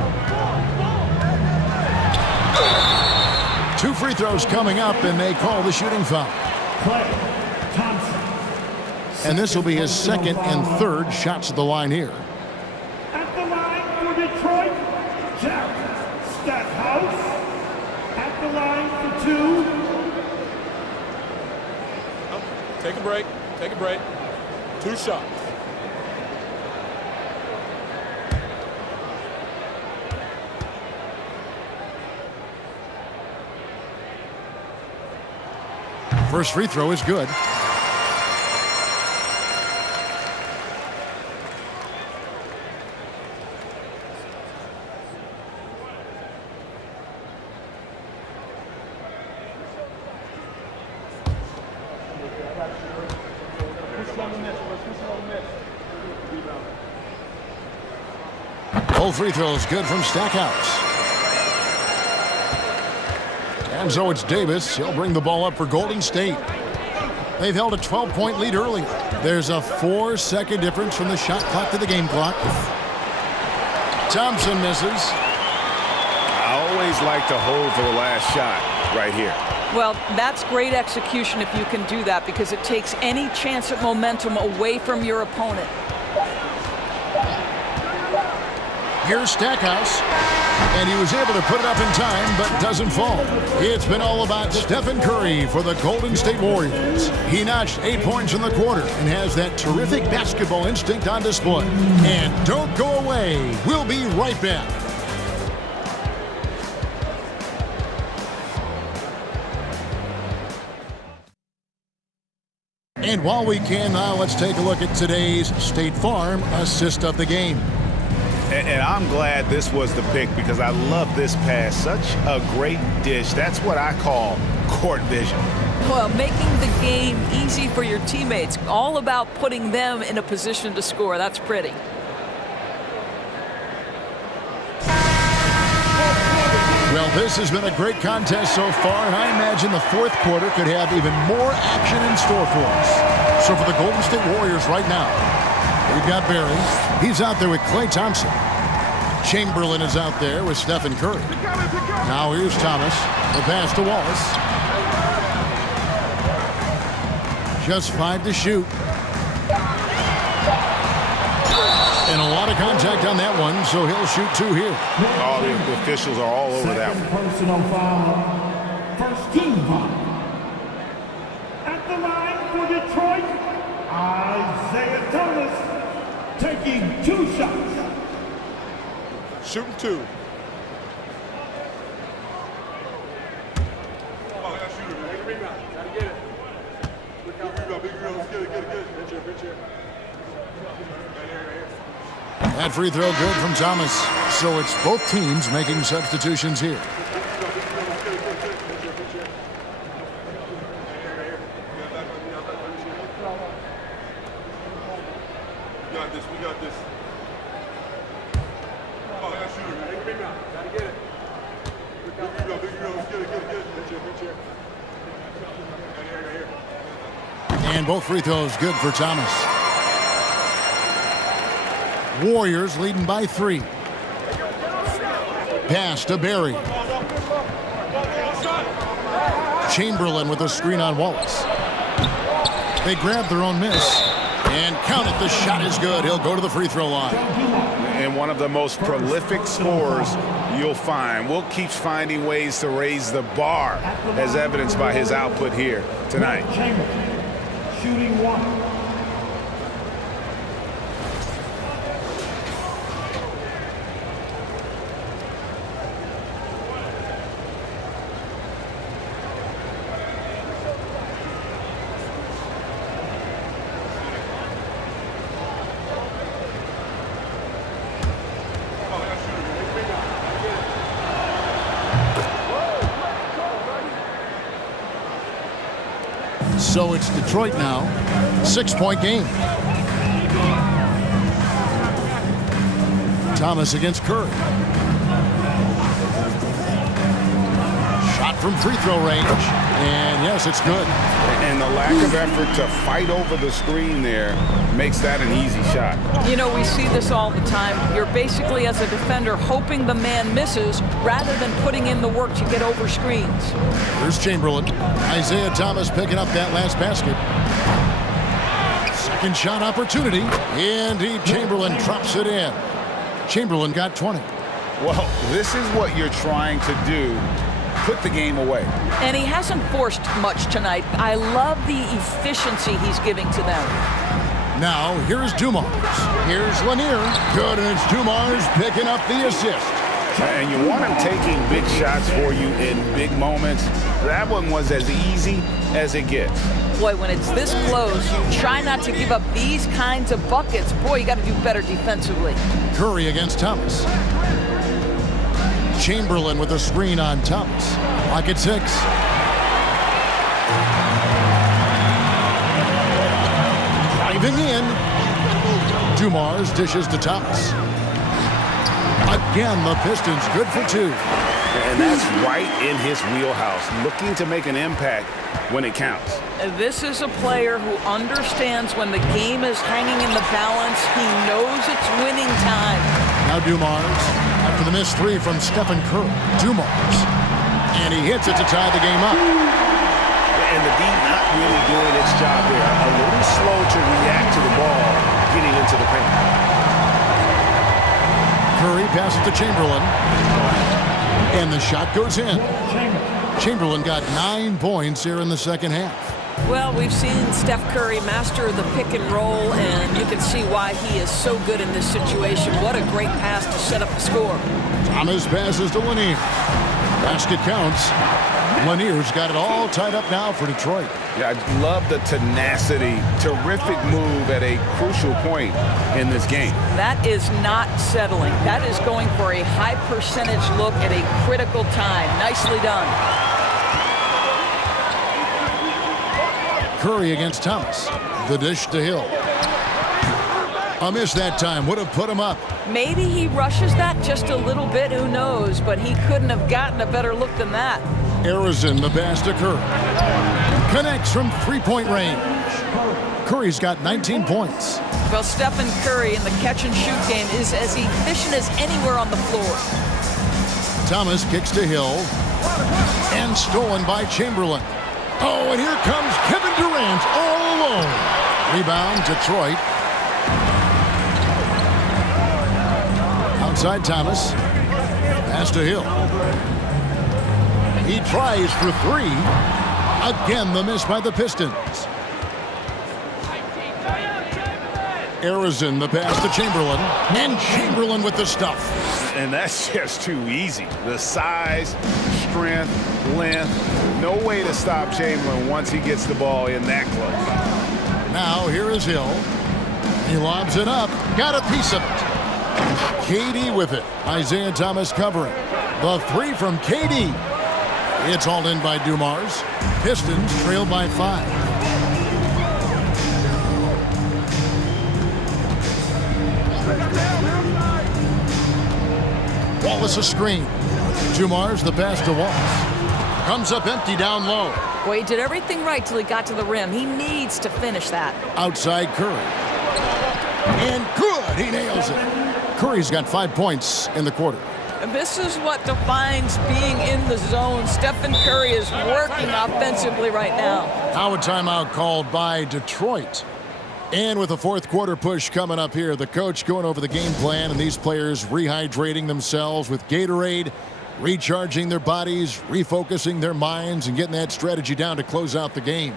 2 free throws coming up, and they call the shooting foul. And this will be his second and third shots at the line here. At the line for Detroit, Jack Stackhouse. At the line for 2. Take a break. Take a break. 2 shots. First free throw is good. Both free throws good from Stackhouse. And so it's Davis. He'll bring the ball up for Golden State. They've held a 12-point lead earlier. There's a 4-second difference from the shot clock to the game clock. Thompson misses. I always like to hold for the last shot right here. Well, that's great execution if you can do that, because it takes any chance at momentum away from your opponent. Here's Stackhouse, and he was able to put it up in time, but doesn't fall. It's been all about Stephen Curry for the Golden State Warriors. He notched 8 points in the quarter and has that terrific basketball instinct on display. And don't go away. We'll be right back. And while we can now, let's take a look at today's State Farm assist of the game. And I'm glad this was the pick because I love this pass. Such a great dish. That's what I call court vision. Well, making the game easy for your teammates. All about putting them in a position to score. That's pretty. Well, this has been a great contest so far, and I imagine the fourth quarter could have even more action in store for us. So for the Golden State Warriors right now, we've got Barry. He's out there with Klay Thompson. Chamberlain is out there with Stephen Curry. Now here's Thomas. The pass to Wallace. Just 5 to shoot. And a lot of contact on that one, so he'll shoot 2 here. Oh, the officials are all over that one. Personal foul. First team foul. At the line for Detroit, Isaiah Thomas taking 2 shots. Shooting 2. That free throw good from Thomas. So it's both teams making substitutions here. We got this. Oh, I got shooter, man. Big rebound. Gotta get it. Big rebound. Get it. And both free throws good for Thomas. Warriors leading by 3. Pass to Barry. Chamberlain with a screen on Wallace. They grab their own miss. And count it, the shot is good. He'll go to the free throw line. And one of the most prolific scorers you'll find. Will keeps finding ways to raise the bar, as evidenced by his output here tonight. Chamberlain, shooting 1. So it's Detroit now. 6-point game. Thomas against Curry. Shot from free throw range. And yes, it's good. And the lack of effort to fight over the screen there makes that an easy shot. You know, we see this all the time. You're basically, as a defender, hoping the man misses rather than putting in the work to get over screens. Here's Chamberlain. Isaiah Thomas picking up that last basket. Second shot opportunity. Indeed, Chamberlain drops it in. Chamberlain got 20. Well, this is what you're trying to do. Put the game away. And he hasn't forced much tonight. I love the efficiency he's giving to them. Now, here's Dumars. Here's Lanier. Good, and it's Dumars picking up the assist. And you want him taking big shots for you in big moments. That one was as easy as it gets. Boy, when it's this close, you try not to give up these kinds of buckets. Boy, you got to do better defensively. Curry against Thomas. Chamberlain with a screen on Thomas. Lock at 6. Driving in. Dumars dishes to Thomas. Again, the Pistons good for 2. And that's right in his wheelhouse, looking to make an impact when it counts. This is a player who understands when the game is hanging in the balance. He knows it's winning time. Now Dumars, after the missed 3 from Stephen Curry. Dumars. And he hits it to tie the game up. And the D not really doing its job there. A little slow to react to the ball getting into the paint. Curry passes to Chamberlain. And the shot goes in. Chamberlain got 9 points here in the second half. Well, we've seen Steph Curry master the pick and roll, and you can see why he is so good in this situation. What a great pass to set up the score. Thomas passes to Lanier. Basket counts. Lanier's got it all tied up now for Detroit. Yeah, I love the tenacity. Terrific move at a crucial point in this game. That is not settling. That is going for a high percentage look at a critical time. Nicely done. Curry against Thomas. The dish to Hill. A miss that time would have put him up. Maybe he rushes that just a little bit, who knows, but he couldn't have gotten a better look than that. Arizon, the pass to Curry. Connects from three-point range. Curry's got 19 points. Well, Stephen Curry in the catch-and-shoot game is as efficient as anywhere on the floor. Thomas kicks to Hill. And stolen by Chamberlain. Oh, and here comes Kevin Durant all alone. Rebound, Detroit. Outside Thomas. Pass to Hill. He tries for 3. Again, the miss by the Pistons. Arizon, the pass to Chamberlain. And Chamberlain with the stuff. And that's just too easy. The size, strength, length. No way to stop Chamberlain once he gets the ball in that close. Now here is Hill. He lobs it up. Got a piece of it. KD with it. Isaiah Thomas covering. The 3 from KD. It's hauled in by Dumars. Pistons trail by 5. Wallace a screen. Dumars the pass to Wallace. Comes up empty down low. Boy, he did everything right till he got to the rim. He needs to finish that. Outside Curry. And good. He nails it. Curry's got 5 points in the quarter. This is what defines being in the zone. Stephen Curry is working offensively right now. Now a timeout called by Detroit. And with the fourth quarter push coming up here, the coach going over the game plan and these players rehydrating themselves with Gatorade, recharging their bodies, refocusing their minds, and getting that strategy down to close out the game.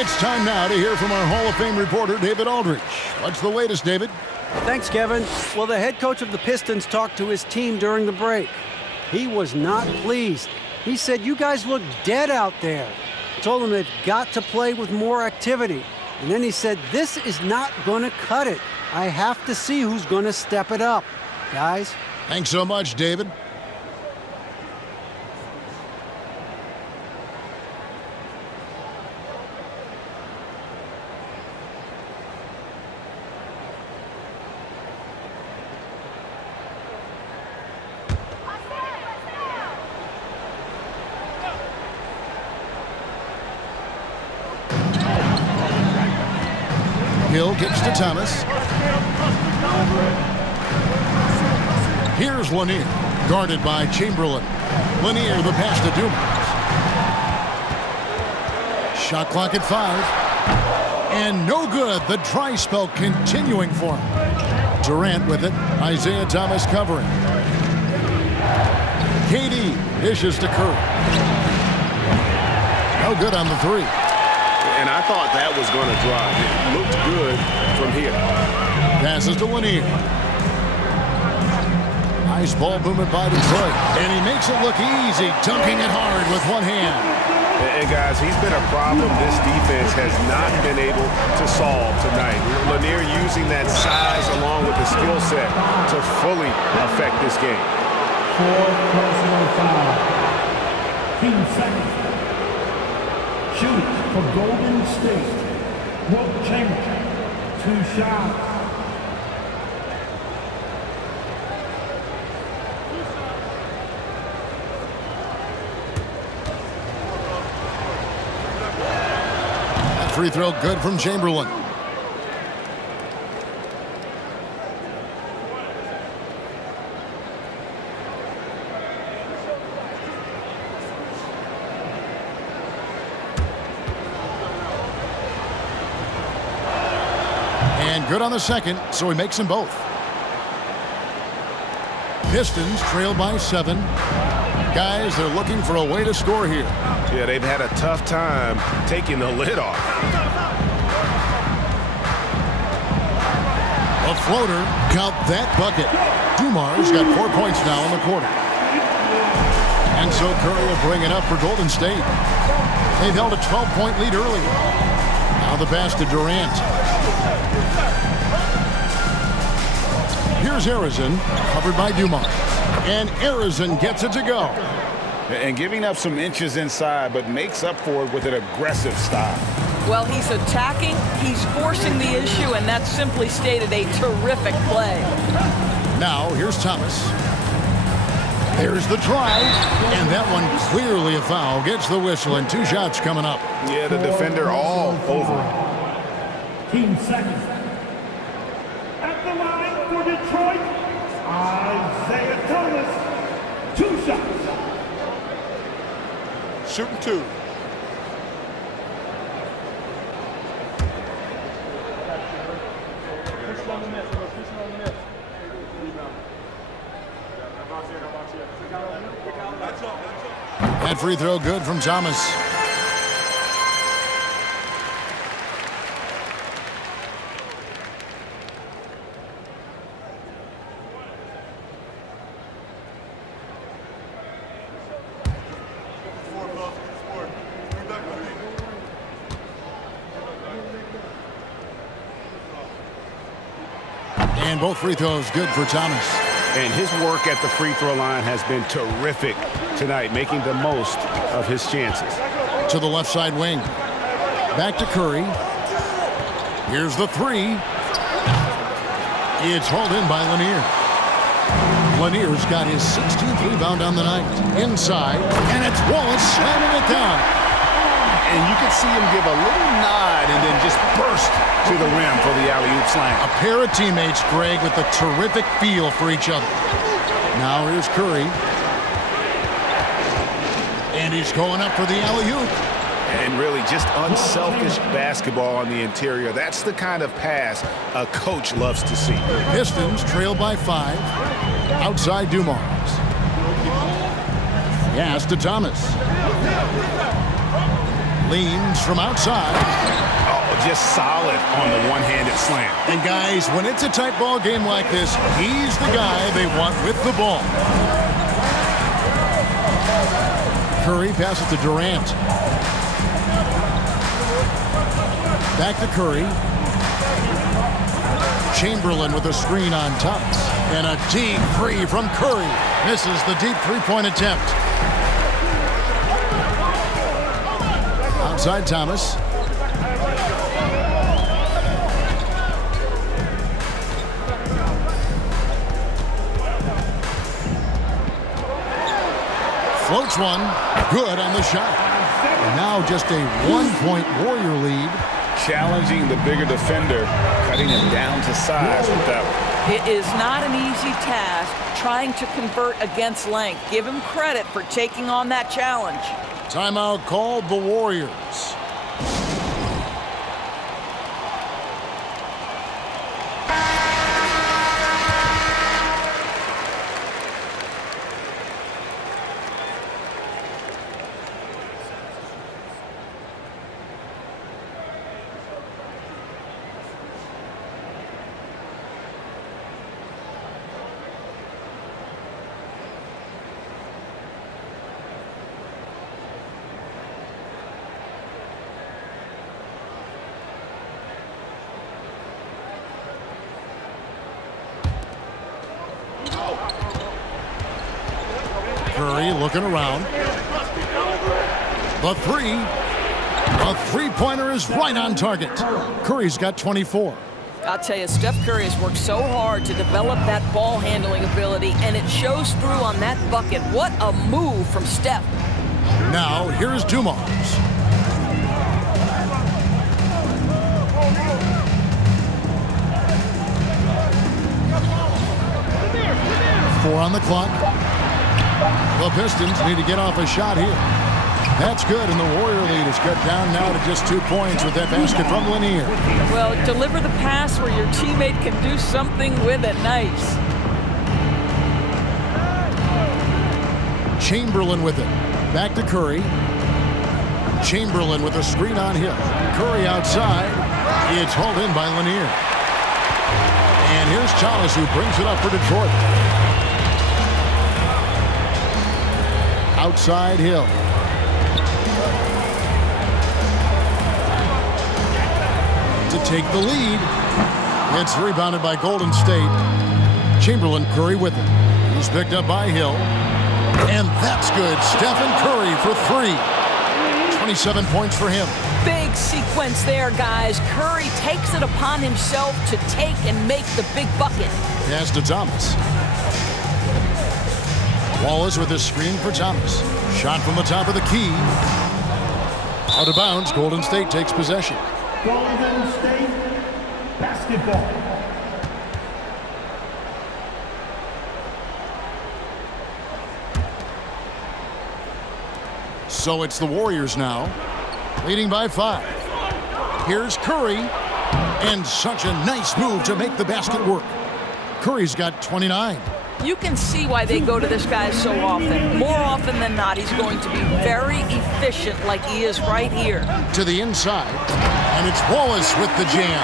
It's time now to hear from our Hall of Fame reporter, David Aldridge. What's the latest, David? Thanks, Kevin. Well, the head coach of the Pistons talked to his team during the break. He was not pleased. He said, "You guys look dead out there." Told them they've got to play with more activity. And then he said, "This is not going to cut it. I have to see who's going to step it up." Guys? Thanks so much, David. Hill gets to Thomas. Here's Lanier, guarded by Chamberlain. Lanier, the pass to Dumas. Shot clock at 5. And no good. The dry spell continuing for him. Durant with it. Isaiah Thomas covering. KD dishes to Curry. No good on the 3. And I thought that was going to drop. It looked good from here. Passes to Lanier. Nice ball movement by Detroit. And he makes it look easy, dunking it hard with one hand. And guys, he's been a problem this defense has not been able to solve tonight. Lanier using that size along with the skill set to fully affect this game. 4 personal foul. Team second. Shooting for Golden State. Wilt Chamberlain. 2 shots. That free throw good from Chamberlain. Good on the second, so he makes them both. Pistons trail by 7. Guys, they're looking for a way to score here. Yeah, they've had a tough time taking the lid off. A floater, count that bucket. Dumars got 4 points now in the quarter. And so Curry will bring it up for Golden State. They've held a 12-point lead earlier. Now the pass to Durant. Here's Arizon, covered by Dumars. And Arizon gets it to go. And giving up some inches inside, but makes up for it with an aggressive style. Well, he's attacking, he's forcing the issue, and that's simply stated a terrific play. Now, here's Thomas. There's the drive, and that one clearly a foul. Gets the whistle, and 2 shots coming up. Yeah, the defender all over it. Team second. At the line for Detroit, Isaiah Thomas. 2 shots. Shooting 2. That free throw good from Thomas. And both free throws good for Thomas. And his work at the free throw line has been terrific tonight, making the most of his chances. To the left side wing. Back to Curry. Here's the 3. It's hauled in by Lanier. Lanier's got his 16th rebound on the night. Inside, and it's Wallace slamming it down. And you can see him give a little nod and then just burst to the rim for the alley-oop slam. A pair of teammates, Greg, with a terrific feel for each other. Now here's Curry. And he's going up for the alley-oop. And really just unselfish basketball on the interior. That's the kind of pass a coach loves to see. Pistons trail by 5. Outside Dumars. Pass to Thomas. Leans from outside. Oh, just solid on the one-handed slam. And guys, when it's a tight ball game like this, he's the guy they want with the ball. Curry passes to Durant. Back to Curry. Chamberlain with a screen on Thomas. And a deep three from Curry. Misses the deep three-point attempt. Outside Thomas. Floats one. Good on the shot. And now just a one-point Warrior lead. Challenging the bigger defender, cutting him down to size with that one. It is not an easy task trying to convert against length. Give him credit for taking on that challenge. Timeout called the Warriors. Curry looking around. The three. A three-pointer is right on target. Curry's got 24. I'll tell you, Steph Curry has worked so hard to develop that ball handling ability, and it shows through on that bucket. What a move from Steph. Now, here's Dumars. Four on the clock. The Pistons need to get off a shot here. That's good, and the Warrior lead is cut down now to just 2 points with that basket from Lanier. Well, deliver the pass where your teammate can do something with it. Nice. Chamberlain with it. Back to Curry. Chamberlain with a screen on Hill. Curry outside. It's hauled in by Lanier. And here's Thomas, who brings it up for Detroit. Outside Hill. To take the lead. It's rebounded by Golden State. Chamberlain, Curry with it. He's picked up by Hill. And that's good. Stephen Curry for three. 27 points for him. Big sequence there, guys. Curry takes it upon himself to take and make the big bucket. Pass to Thomas. Wallace with a screen for Thomas. Shot from the top of the key. Out of bounds. Golden State takes possession. Golden State basketball. So it's the Warriors now, leading by 5. Here's Curry, and such a nice move to make the basket work. Curry's got 29. You can see why they go to this guy so often. More often than not, he's going to be very efficient like he is right here. To the inside, and it's Wallace with the jam.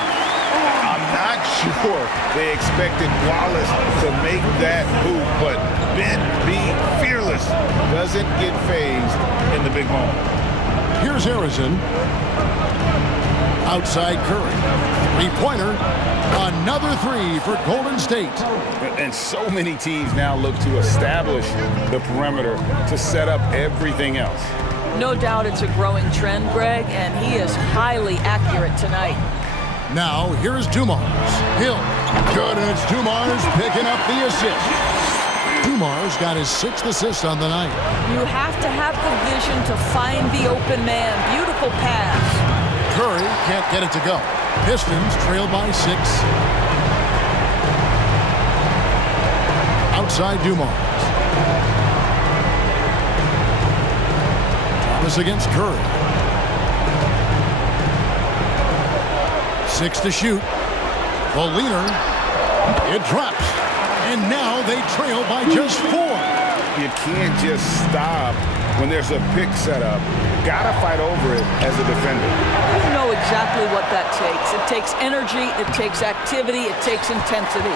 I'm not sure they expected Wallace to make that move, but Ben being fearless doesn't get phased in the big moment. Here's Harrison. Outside Curry. Three-pointer. Another three for Golden State. And so many teams now look to establish the perimeter to set up everything else. No doubt it's a growing trend, Greg, and he is highly accurate tonight. Now, here's Dumars. Hill. Good, and it's Dumars picking up the assist. Dumars got his 6th assist on the night. You have to have the vision to find the open man. Beautiful pass. Curry can't get it to go. Pistons trail by 6. Outside Dumars. Thomas against Curry. 6 to shoot. The leaner. It drops. And now they trail by just 4. You can't just stop when there's a pick set up got to fight over it as a defender. You know exactly what that takes. It takes energy, it takes activity, it takes intensity.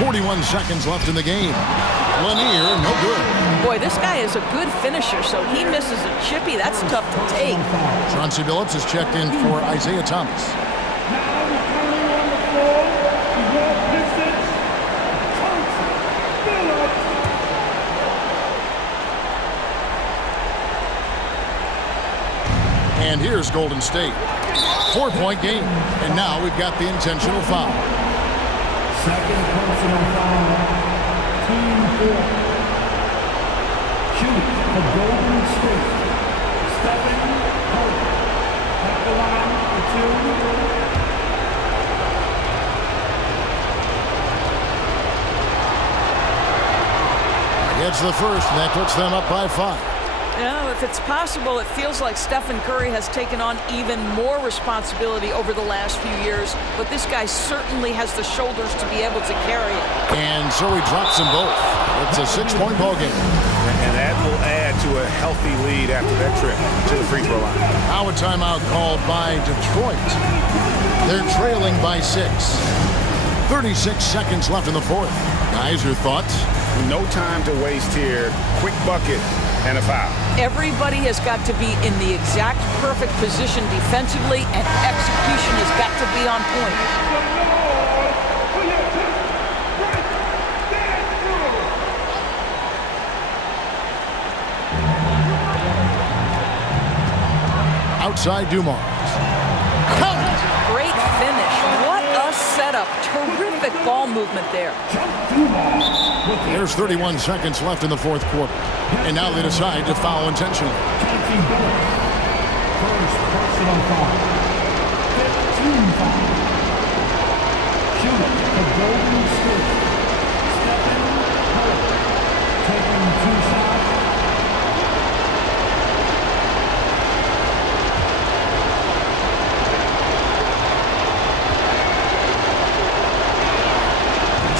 41 seconds left in the game. Lanier, no good. Boy, this guy is a good finisher, so he misses a chippy. That's tough to take. Chauncey Billups is checked in for Isaiah Thomas. Now returning on the floor for your Pistons, Chauncey Billups. And here's Golden State. 4-point game. And now we've got the intentional foul. Second personal foul. Team 4. Shooting for Golden State. Stephen Curry. At the line for 2. Gets the first, and that puts them up by 5. You know, if it's possible, it feels like Stephen Curry has taken on even more responsibility over the last few years, but this guy certainly has the shoulders to be able to carry it. And so he drops them both. It's a 6-point ball game. And that will add to a healthy lead after that trip to the free throw line. Now a timeout called by Detroit. They're trailing by 6. 36 seconds left in the fourth. Guys, your thoughts? No time to waste here. Quick bucket and a foul. Everybody has got to be in the exact perfect position defensively, and execution has got to be on point. Outside Dumars. Count it! Great finish. What a setup. Terrific ball movement there. There's 31 seconds left in the fourth quarter. And now they decide to foul intentionally. First personal foul. 15 foul. Shooting for Golden State. Stephen Curry. Taking 2 shots.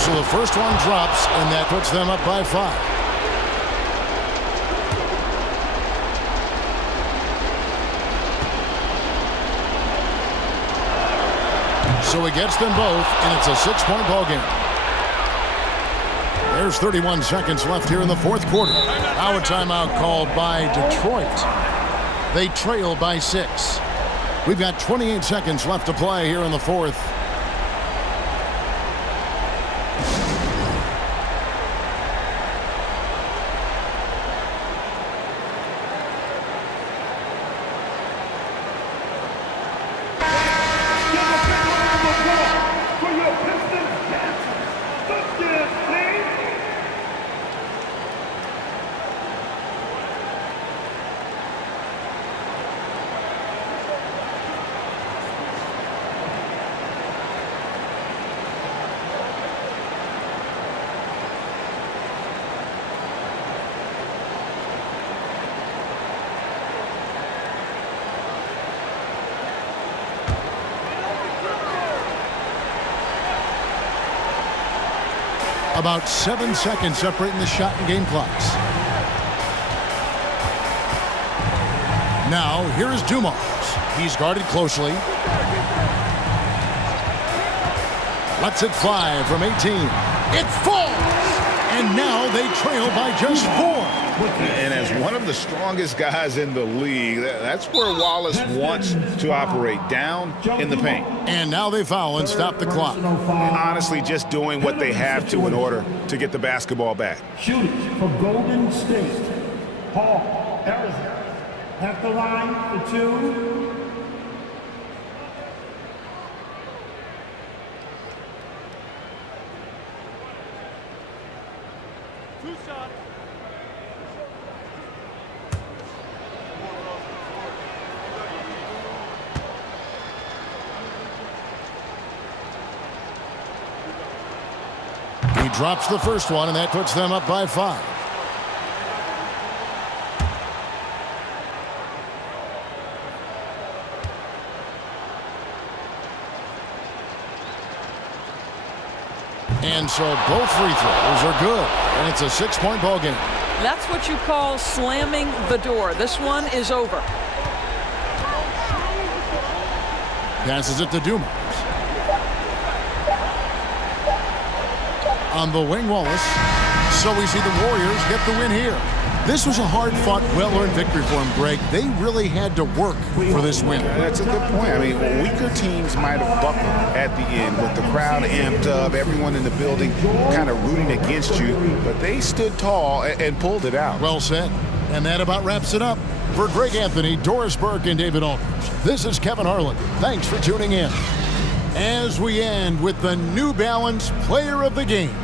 So the first one drops, and that puts them up by 5. So he gets them both, and it's a 6-point ball game. There's 31 seconds left here in the fourth quarter. Now a timeout called by Detroit. They trail by 6. We've got 28 seconds left to play here in the fourth. For your Pistons, dance. Let's dance, team. About 7 seconds separating the shot and game clocks. Now, here is Dumars. He's guarded closely. Lets it fly from 18. It falls! And now they trail by just 4. And as one of the strongest guys in the league, that's where Wallace wants to operate, down in the paint. And now they foul and stop the clock. Honestly, just doing what they have to in order to get the basketball back. Shooting for Golden State. Hall, Arizona. At the line for 2. He drops the first one, and that puts them up by 5. And so both free throws are good. And it's a 6-point ball game. That's what you call slamming the door. This one is over. Passes it to Dumas. On the wing, Wallace. So we see the Warriors get the win here. This was a hard-fought, well-earned victory for them, Greg. They really had to work for this win. That's a good point. I mean, weaker teams might have buckled at the end with the crowd amped up, everyone in the building kind of rooting against you, but they stood tall and pulled it out. Well said. And that about wraps it up. For Greg Anthony, Doris Burke, and David Aldridge, this is Kevin Harlan. Thanks for tuning in. As we end with the New Balance Player of the Game.